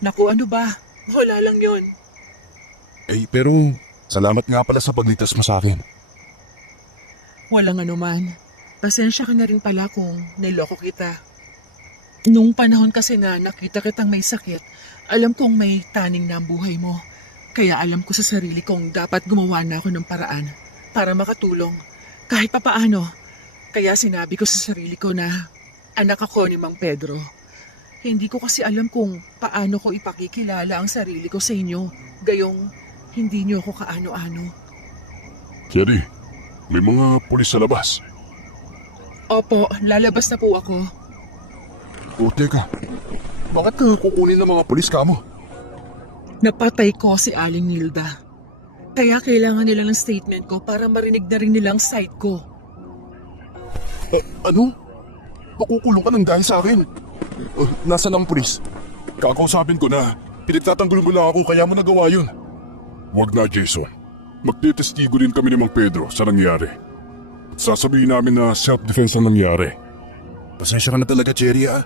Naku, ano ba? Wala lang yun. Pero salamat nga pala sa pagligtas mo sa akin. Walang anuman. Pasensya ka na rin pala kung niloko kita. Nung panahon kasi na nakita kitang may sakit, alam kong may taning na ang buhay mo. Kaya alam ko sa sarili kong dapat gumawa na ako ng paraan para makatulong kahit papaano. Kaya sinabi ko sa sarili ko na Anak ako ni Mang Pedro. Hindi ko kasi alam kung paano ko ipakikilala ang sarili ko sa inyo. Gayong hindi niyo ako kaano-ano. Cherry, may mga pulis sa labas. Opo, lalabas na po ako. O teka, bakit kukunin ng mga pulis ka mo? Napatay ko si Aling Nilda. Kaya kailangan nila ng statement ko para marinig na rin nilang side ko. Ano? Makukulong ka ng dahil sa akin. Nasaan ang pulis? Kakausapin ko na. Pinagtatanggol mo lang ako kaya mo nagawa yun. Huwag na, Jason. Magtitestigo din kami ni Mang Pedro sa nangyari. Sasabihin namin na self-defense ang nangyari. Pasensya ka na talaga, Cherry, ah.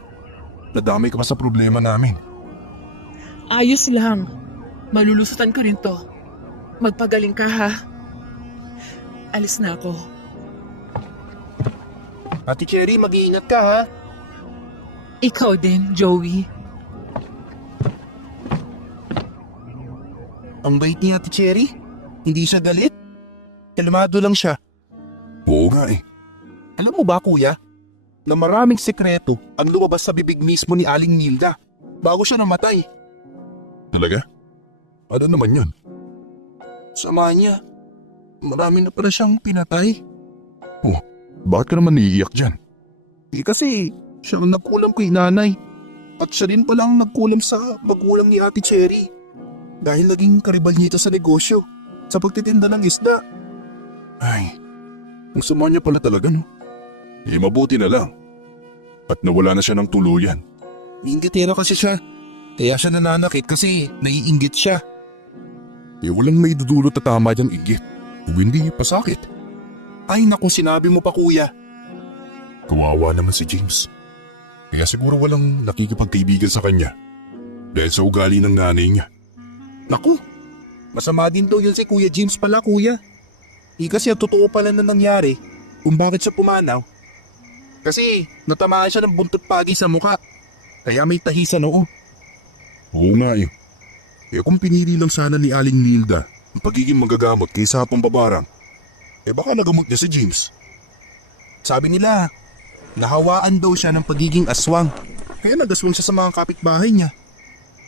Nadamay ka pa sa problema namin. Ayos lang. Malulusutan ko rin to. Magpagaling ka ha. Alis na ako. Ate Cherry, mag-iingat ka, ha? Ikaw din, Joey. Ang bait ni Ate Cherry. Hindi siya galit. Kalmado lang siya. Oo nga eh. Alam mo ba, kuya, na maraming sekreto ang lumabas sa bibig mismo ni Aling Nilda bago siya namatay. Talaga? Ano naman yun? Sama niya, marami na pala siyang pinatay. Oh, bakit ka naman naiiyak dyan? Kasi siya ang nagkulam kay nanay. At siya din palang nagkulam sa magulang ni Ate Cherry. Dahil naging karibal niya ito sa negosyo, sa pagtitinda ng isda. Ay, ang sama niya pala talaga, no? Eh, mabuti na lang. At nawala na siya ng tuluyan. Inggitera kasi siya. Kaya siya nananakit kasi naiinggit siya. Eh, walang may dudulot na tama diyang inggit. Kung hindi, pasakit. Ay naku, sinabi mo pa, kuya. Kawawa naman si James. Kaya siguro walang nakikipagkaibigan sa kanya. Dahil sa ugali ng nanay niya. Naku, masama din to yun si Kuya James pala, kuya. Kasi ang totoo pala na nangyari kung bakit siya pumanaw. Kasi natamaan siya ng buntot pagi sa mukha. Kaya may tahi sa noo. Oo nga eh. Eh kung pinili lang sana ni Aling Nilda ang pagiging magagamot kaysa pambabarang, eh baka nagamot niya si James. Sabi nila, nahawaan daw siya ng pagiging aswang. Kaya nagaswang siya sa mga kapitbahay niya.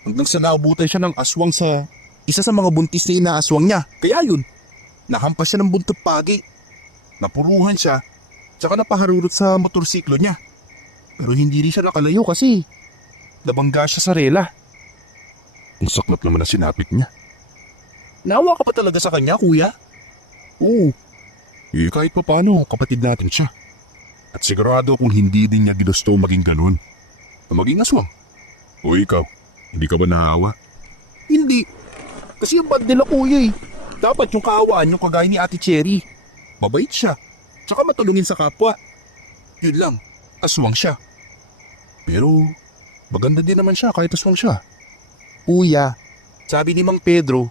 Hanggang sa naabutan siya ng aswang sa isa sa mga buntis na inaaswang niya. Kaya yun, nahampas siya ng buntot pagi. Napuruhan siya, tsaka napaharurot sa motorsiklo niya. Pero hindi rin siya nakalayo kasi nabangga siya sa rela. Ang saklap naman na sinapit niya. Naawa ka pa talaga sa kanya, kuya? Oo. Eh kahit pa paano, kapatid natin siya. At sigurado kung hindi din niya ginusto maging ganun. O maging aswang. O ikaw, hindi ka ba naawa? Hindi. Kasi yung bad nila, kuya eh. Dapat yung kaawaan yung kagaya ni Ate Cherry. Mabait siya. Tsaka matulungin sa kapwa. Yun lang, aswang siya. Pero maganda din naman siya kahit aswang siya. Kuya, sabi ni Mang Pedro,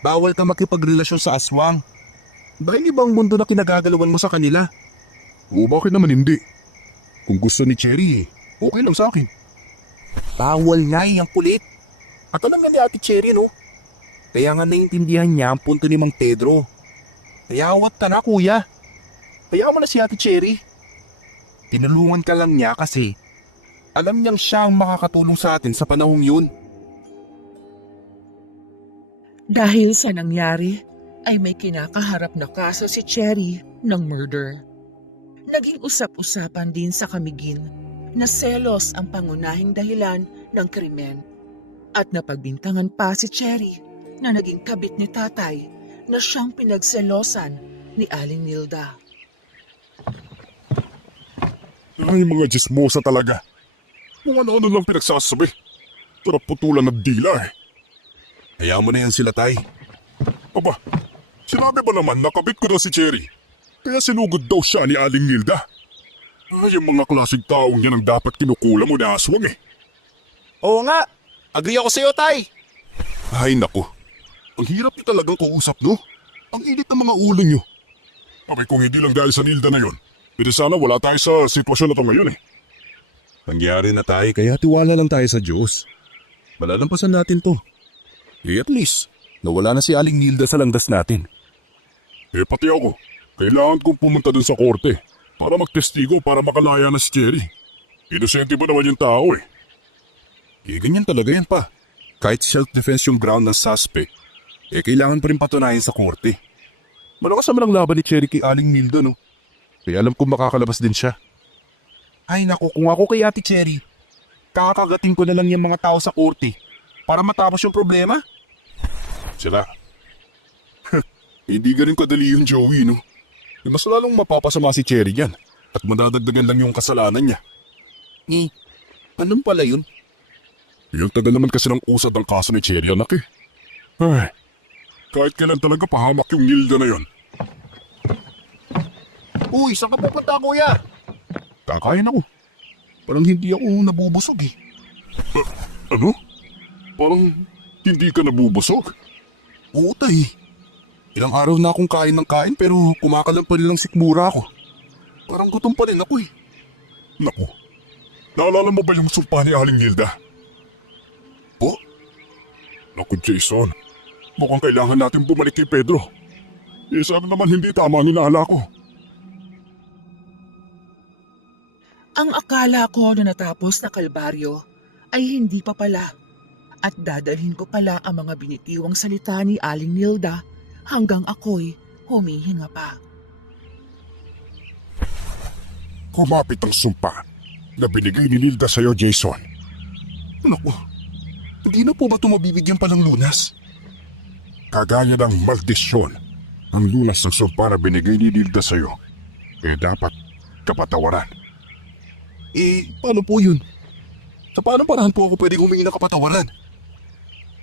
bawal ka makipagrelasyon sa aswang. Dahil ibang mundo na kinagagalawan mo sa kanila. O bakit naman hindi? Kung gusto ni Cherry, okay lang sa akin. Bawal nga ang kulit. At alam nga ni Ate Cherry, no? Kaya nga naintindihan niya ang punto ni Mang Pedro. Kaya awat ka na, kuya. Kaya mo na si Ate Cherry. Tinulungan ka lang niya kasi alam niyang siya ang makakatulong sa atin sa panahong yun. Dahil sa nangyari, ay may kinakaharap na kaso si Cherry ng murder. Naging usap-usapan din sa Kamigin na selos ang pangunahing dahilan ng krimen. At napagbintangan pa si Cherry na naging kabit ni tatay na siyang pinagselosan ni Aling Nilda. Ay mga chismosa talaga. Kung ano-ano lang pinagsasabi. Tara putulan ng dila eh. Kaya mo na yan sila, tay. Aba, sinabi ba naman nakabit ko na si Cherry? Kaya sinugod daw siya ni Aling Nilda. Ay, yung mga klaseng taong yan ang dapat kinukula mo na aswang eh. Oo nga, agree ako sa'yo, tay. Ay naku, ang hirap niyo talagang kausap no? Ang init ng mga ulo niyo. Abay kung hindi lang dahil sa Nilda na yon, pwede sana wala tayo sa sitwasyon na to ngayon eh. Nangyari na, tay, kaya tiwala lang tayo sa Diyos. Malalampasan natin to. Eh at least, Nawala na si Aling Nilda sa langdas natin. eh pati ako, kailangan kong pumunta dun sa korte para magtestigo para makalaya na si Cherry. Inosente ba naman yung tao eh? Ganyan talaga yan pa. Kahit self-defense yung ground ng suspect, kailangan pa rin patunayan sa korte. Malakas naman ang laban ni Cherry kay Aling Nilda, no? Kaya alam kong makakalabas din siya. Ay naku, kung ako kay Ate Cherry, kakagating ko na lang yung mga tao sa korte para matapos yung problema. Sila. Hindi ganun kadali yung Joey, no? Mas lalong mapapasama si Cherry yan at madadagdagan lang yung kasalanan niya. Anong pala yun? Yung tagal naman kasi ng usad ang kaso ni Cherry, anak eh. Ay, kahit kailan talaga pahamak yung Nilda na yon. Uy, saan ka pupunta, kuya? Kakain ako. Parang hindi ako nabubusog eh. Ano? Parang hindi ka nabubusog? Oo, tay. Ilang araw na akong kain ng kain pero kumakalam pa rin ng sikmura ako. Parang gutom pa rin ako eh. Naku, naalala mo ba yung sumpa ni Aling Nilda? Po? Naku, Jason. Mukhang kailangan natin bumalik kay Pedro. Sana naman hindi tama ang inaala ko. Ang akala ko na natapos na kalbaryo ay hindi pa pala at dadalhin ko pala ang mga binitiwang salita ni Aling Nilda hanggang ako'y humihinga pa. Kumapit ang sumpa na binigay ni Nilda sa'yo, Jason. Naku, hindi na po ba ito mabibigyan pa ng lunas? Kagaya ng maldisyon, ang lunas ng sumpa na binigay ni Nilda sa'yo, dapat kapatawaran. Paano po yun? Sa paanong paraan po ako pwedeng humingi ng kapatawaran?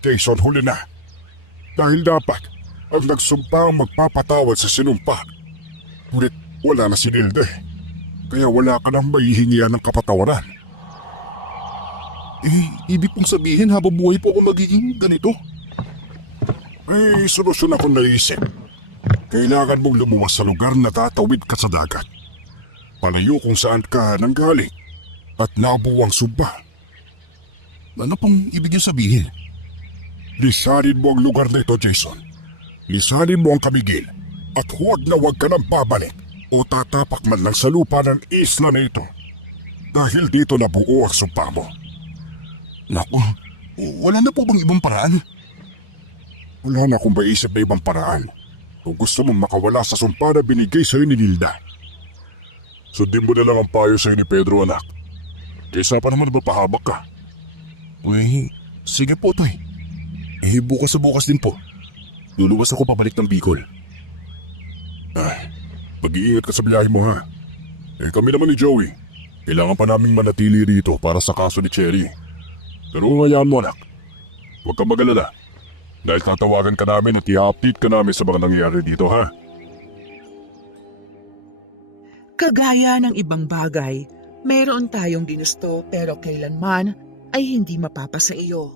Jason, huli na. Dahil dapat ang nagsumpa ang magpapatawad sa sinumpa. Ngunit wala na si Nilda eh. Kaya wala ka nang maihingian ng kapatawaran. Ibig pong sabihin habang buhay po ako magiging ganito? May solusyon akong naisip. Kailangan mong lumuwas sa lugar na tatawid ka sa dagat. Palayo kung saan ka nanggaling at nabuwang sumpa. Ano pong ibig niyo sabihin? Lisanin mo ang lugar na ito, Jason. Lisanin mo ang kamigil at huwag na huwag ka nang babalik o tatapak man lang sa lupa ng isla na ito. Dahil dito nabuo ang sumpa mo. Naku, wala na po bang ibang paraan? Wala na akong maisip na ibang paraan. Kung gusto mong makawala sa sumpa na binigay sa'yo ni Nilda. Sundin mo na lang ang payo sa'yo ni Pedro, anak. Kaysa pa naman mapahabak ka. Sige po, Toy. Bukas sa bukas din po. Luluwas ako pabalik ng Bicol. Mag-iingat ka sa biyahe mo, ha? Kami naman ni Joey. Kailangan pa naming manatili rito para sa kaso ni Cherry. Pero hayaan mo, anak. Huwag kang mag-alala. Dahil tatawagan ka namin at i-update ka namin sa mga nangyayari dito, ha? Kagaya ng ibang bagay, mayroon tayong ginusto pero kailanman ay hindi mapapasa iyo.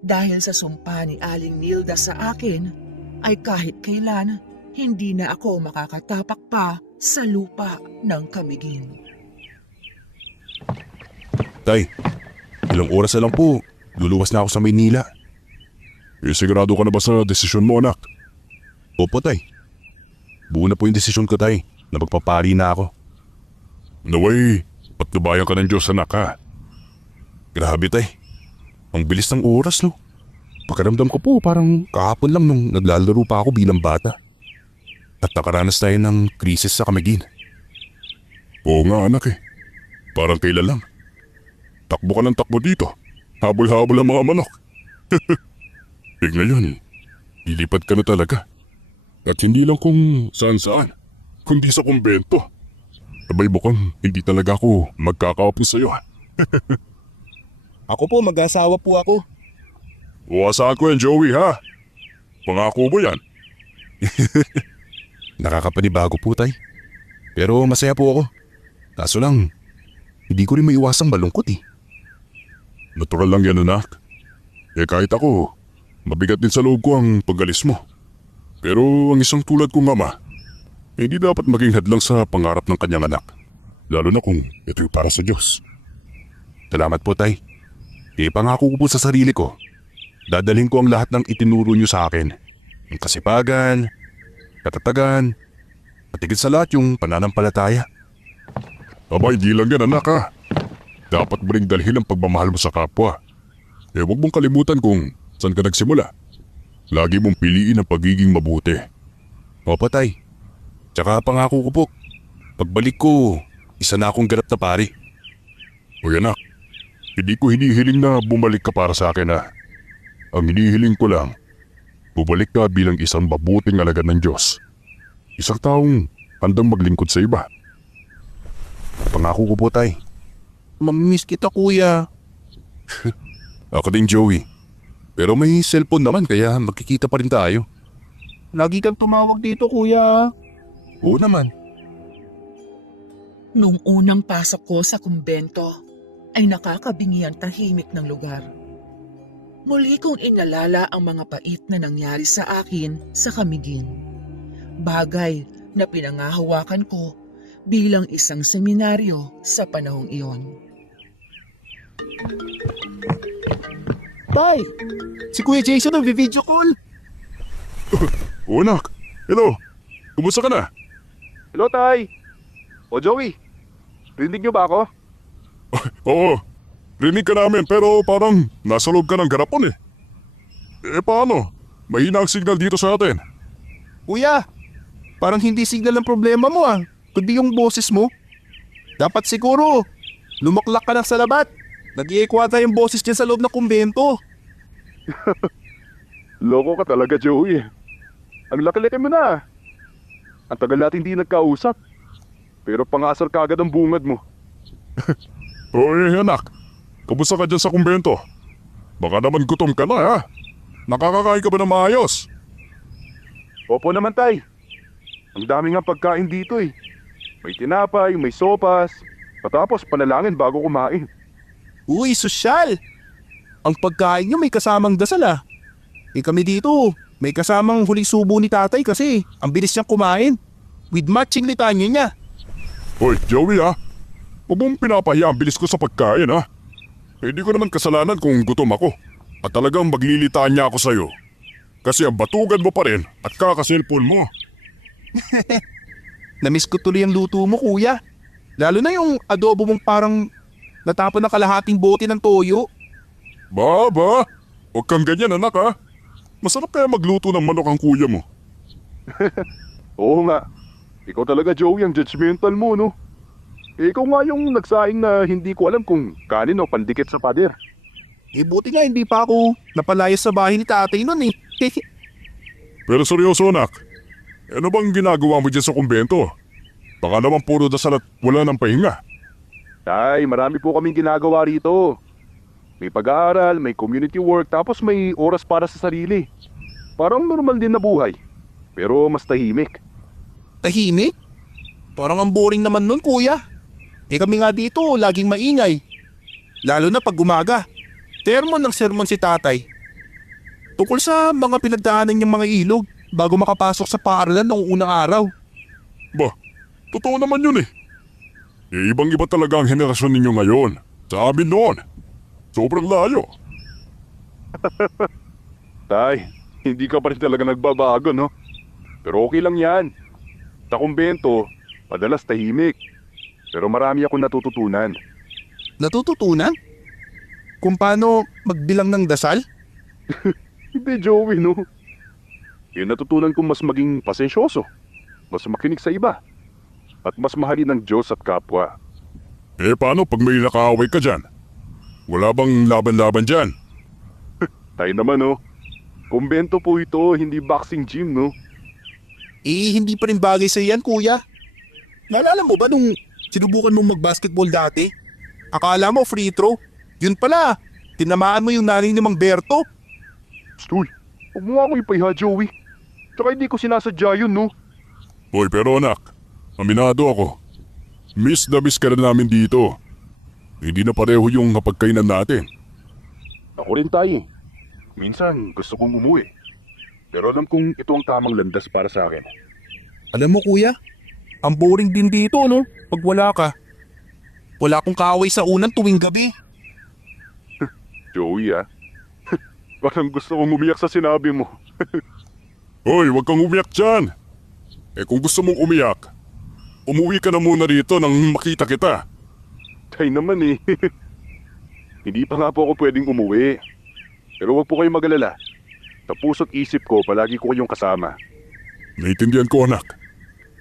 Dahil sa sumpa ni Aling Nilda sa akin, ay kahit kailan, hindi na ako makakatapak pa sa lupa ng Kamigin. Tay, ilang oras na lang po. Luluwas na ako sa Maynila. Sigurado ka na ba sa desisyon mo, anak? Opo, Tay. Buo na po yung desisyon ko, Tay, na magpapari na ako. Naway, patnubayan ka ng Diyos, anak, ha? Grabe, Tay. Ang bilis ng oras, no? Pakiramdam ko po parang kahapon lang nung naglalaro pa ako bilang bata. At nakaranas tayo ng krisis sa Camiguin. Oo nga, anak eh. Parang kailan lang. Takbo ka ng takbo dito. Habol-habol ang mga manok. Ngayon, lilipat ka na talaga. At hindi lang kung saan-saan, kundi sa kumbento. Sabay mukhang hindi talaga ako magkakaapo sa'yo. Ako po, mag-asawa po ako. Uwasahan ko yan, Joey, ha? Pangako mo yan. Nakakapanibago po, Tay. Pero masaya po ako. Kaso lang, hindi ko rin maiwasang malungkot eh. Natural lang yan, anak. Kahit ako, mabigat din sa loob ko ang pag-alis mo. Pero ang isang tulad kong ama, hindi dapat maging hadlang sa pangarap ng kanyang anak. Lalo na kung ito'y para sa Diyos. Salamat po, Tay. Pangako ko po sa sarili ko. Dadalhin ko ang lahat ng itinuro niyo sa akin. Ang kasipagan, katatagan, at higit sa lahat yung pananampalataya. Aba, hindi lang yan, anak, ha? dapat mo ring dalhin ang pagmamahal mo sa kapwa. Huwag mong kalimutan kung saan ka nagsimula. Lagi mong piliin ang pagiging mabuti. Opo, tay. Tsaka pangako ko po, pagbalik ko, isa na akong ganap na pari. Hoy anak, hindi ko hinihiling na bumalik ka para sa akin ha. Ang hinihiling ko lang, bumalik ka bilang isang mabuting alagad ng Diyos. Isang taong handang maglingkod sa iba. Pangako ko po, tay. Mamimiss kita, kuya. Ako din, Joey. Pero may cellphone naman kaya magkikita pa rin tayo. Lagi kang tumawag dito, kuya. Oo naman. Nung unang pasok ko sa kumbento, ay nakakabingi ang tahimik ng lugar. Muli kong inalala ang mga pait na nangyari sa akin sa Kamigin. Bagay na pinangahawakan ko bilang isang seminaryo sa panahong iyon. Tay, si Kuya Jason ang video call. O anak, hello, kumusta ka na? Hello, Tay! O, Joey! Rinig niyo ba ako? Oo, rinig ka namin pero parang nasa loob ka ng garapon eh. Paano? Mahina ang signal dito sa atin. Kuya, parang hindi signal ang problema mo kundi yung boses mo. Dapat siguro, lumaklak ka ng salabat. Nag-i-equata yung boses niya sa loob ng kumbento. Loko ka talaga, Joey. Ang laki-laki mo na. Ang tagal natin di nagkausap. Pero pangasar ka agad ang bungad mo. Hoy anak, kamusta ka dyan sa kumbento? Baka naman gutom ka na ha? Nakakakain ka ba ng maayos? Opo naman, Tay. Ang dami nga pagkain dito eh. May tinapay, may sopas. Patapos panalangin bago kumain. Uy, sosyal! Ang pagkain niyo may kasamang dasal kami dito, may kasamang huling subo ni tatay kasi ang bilis niyang kumain. With matching litanya niya. Hoy Joey ha, huwag mong pinapahiya ang bilis ko sa pagkain ha. Hindi ko naman kasalanan kung gutom ako. At talagang maglilitaan niya ako sa'yo. Kasi ang batugan mo pa rin at kakaselfon mo. Namiss ko tuloy ang luto mo, kuya. Lalo na yung adobo mong parang natapon ng kalahating bote ng toyo. Ba? Huwag kang ganyan anak ha. Masarap kaya magluto ng manok ang kuya mo. Oo nga. Ikaw talaga, Joey, ang judgmental mo, no? Ikaw nga yung nagsaing na hindi ko alam kung kanin o pandikit sa pader. Buti nga hindi pa ako napalayas sa bahay ni tatay nun Pero seryoso anak, ano bang ginagawa mo dyan sa kumbento? Baka naman puro dasal at wala ng pahinga. Tay, marami po kaming ginagawa rito. May pag-aaral, may community work, tapos may oras para sa sarili. Parang normal din na buhay. Pero mas tahimik. Tahimik? Parang ang boring naman nun, kuya. Kami nga dito, laging maingay. Lalo na pag umaga. Sermon ng sermon si tatay. Tungkol sa mga pinagdaanan niyang mga ilog bago makapasok sa paaralan noong unang araw. Ba, totoo naman yun eh. Ibang-iba talaga ang henerasyon ninyo ngayon. Sa amin noon, sobrang layo. Tay, hindi ka pa rin talaga nagbabago, no? Pero okay lang yan. Sa kumbento, madalas tahimik. Pero marami akong natututunan. Natututunan? Kung paano magbilang ng dasal? Hindi, Joey, no? Yung natutunan kong mas maging pasensyoso, mas makinig sa iba, at mas mahalin ng Diyos at kapwa. Paano pag may nakaaway ka dyan? Wala bang laban-laban dyan? Tayo naman, no? Kumbento po ito, hindi boxing gym, no? Hindi pa rin bagay sa yan, kuya. Naalala mo ba nung sinubukan mong mag-basketball dati? Akala mo free throw? Yun pala, tinamaan mo yung nanay ni Mang Berto. Stoy, huwag mo ako ipahiha, Joey. Tsaka hindi ko sinasadya yun, no? Hoy, pero anak, aminado ako. Miss na miss ka na namin dito. Hindi na pareho yung napagkainan natin. Ako rin tayo. Minsan gusto kong umuwi. Pero alam kong ito ang tamang landas para sa akin. Alam mo, kuya, ang boring din dito, no? Pag wala ka. Wala akong kaaway sa unan tuwing gabi. Joey, parang gusto kong umiyak sa sinabi mo. Hoy, huwag kang umiyak dyan. Kung gusto mong umiyak, umuwi ka na muna rito nang makita kita. Tay naman Hindi pa nga po ako pwedeng umuwi. Pero huwag po kayong magalala. Sa puso't isip ko, palagi ko kayong kasama. Naiintindihan ko anak.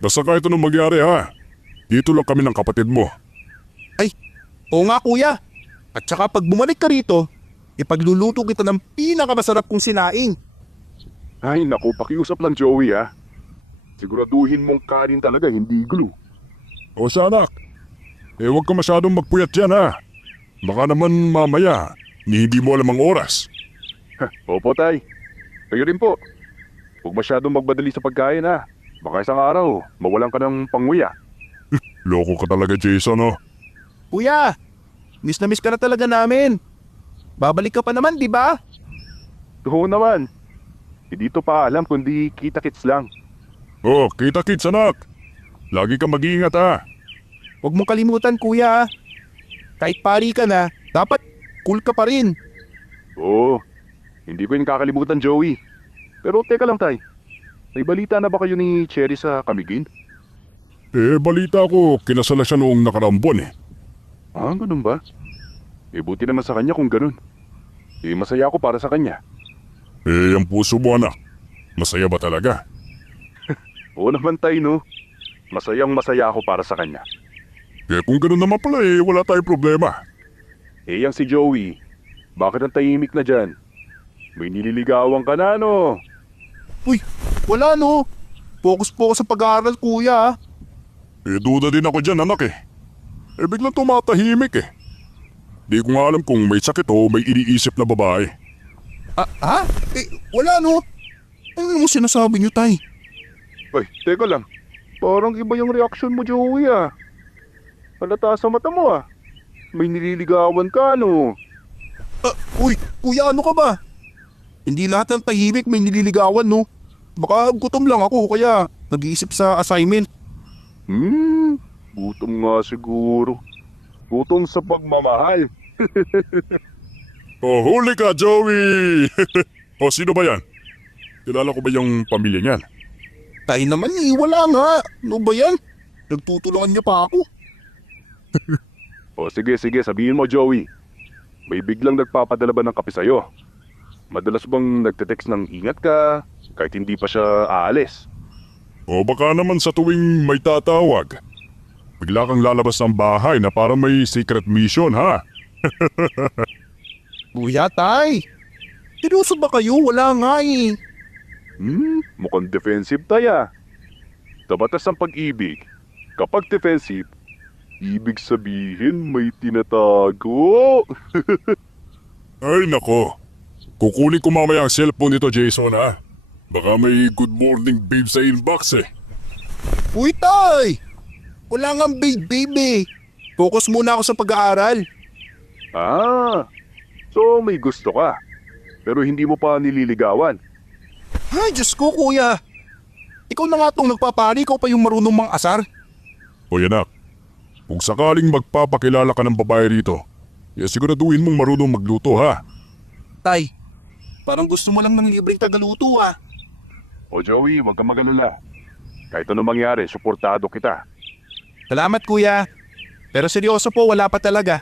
Basta kahit anong magyari ha. Dito lang kami ng kapatid mo. Oo nga kuya. At saka pag bumalik ka rito, ipagluluto kita ng pinakamasarap kong sinaing. Ay naku, pakiusap lang Joey ha. Siguraduhin mong kanin talaga, hindi glue. O siya anak. Huwag ka masyadong magpuyat dyan ha. Baka naman mamaya, hindi mo alam ang oras. Opo tay. Kayo rin po. Huwag masyadong magbadali sa pagkain ha. Baka isang araw, mawalan ka ng panguya. Loko ka talaga Jason oh. Kuya, miss na miss ka na talaga namin. Babalik ka pa naman, di ba? Oo naman. Hindi to pa alam kundi kita-kits lang. Oh, kita-kits anak. Lagi kang mag-iingat ha. Huwag mong kalimutan, kuya. Kahit pari ka na, dapat cool ka pa rin. Oo, hindi ko yun kakalimutan Joey. Pero teka lang tay. May balita na ba kayo ni Cherry sa Kamigin? Balita ko, kinasala siya noong nakaraang buwan eh. Ah, ganun ba? Buti naman sa kanya kung ganun. Masaya ako para sa kanya. Ang puso mo anak. Masaya ba talaga? Oo naman tay no. Masayang masaya ako para sa kanya. Kung ganun naman pala wala tayong problema. Yang si Joey, bakit ang tahimik na dyan? May nililigawan ka na no? Uy, wala no. Focus sa pag-aaral, kuya. Duda din ako dyan anak eh. Biglang tumatahimik eh. Di ko nga alam kung may sakit o may iniisip na babae. Ha? Wala no. Ano mo sinasabi niyo, tay? Ay, teka lang. Parang iba yung reaksyon mo Joey ah. Halata sa mata mo ah. May nililigawan ka no? Uy, kuya, ano ka ba? Hindi lahat ng tahimik may nililigawan, no? Baka gutom lang ako, kaya nag-iisip sa assignment. Gutom nga siguro. Gutom sa pagmamahal. Huli ka Joey! Sino ba yan? Kilala ko ba yung pamilya niyan? Tay naman wala nga. Ano ba yan? Nagtutulungan niya pa ako. Sige, sabihin mo Joey. May biglang nagpapadala ba ng kape sa'yo? Madalas bang nagte-text ng ingat ka kahit hindi pa siya aalis? Baka naman sa tuwing may tatawag. Bigla kang lalabas ng bahay na parang may secret mission ha? Kuya, tay. Seryoso ba kayo? Wala nga eh. Mukhang defensive tayo. Sa batas ng pag-ibig, kapag defensive, ibig sabihin may tinatago. Ay nako. Kukunin ko mamaya ang cellphone nito Jason ha? Baka may good morning babe sa inbox eh. Uy, tay. Wala nga babe. Focus muna ako sa pag-aaral. So may gusto ka. Pero hindi mo pa nililigawan. Ay, Diyos ko, kuya. Ikaw na nga itong nagpapari, ikaw pa yung marunong mang asar. Hoy anak, kung sakaling magpapakilala ka ng babae rito, siguraduhin mong marunong magluto ha. Tay, parang gusto mo lang ng libreng tagaluto ah. Joey, huwag kang mag-alala. Kahit ano mangyari, suportado kita. Salamat, kuya. Pero seryoso po, wala pa talaga.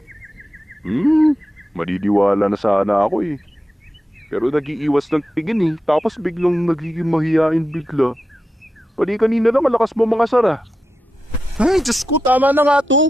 Madiniwala na sana ako eh. Pero nag-iiwas ng tingin tapos biglang nagiging mahihain bigla. Pati kanina lang malakas mo mga sara. Ay, Diyos ko, tama na nga to.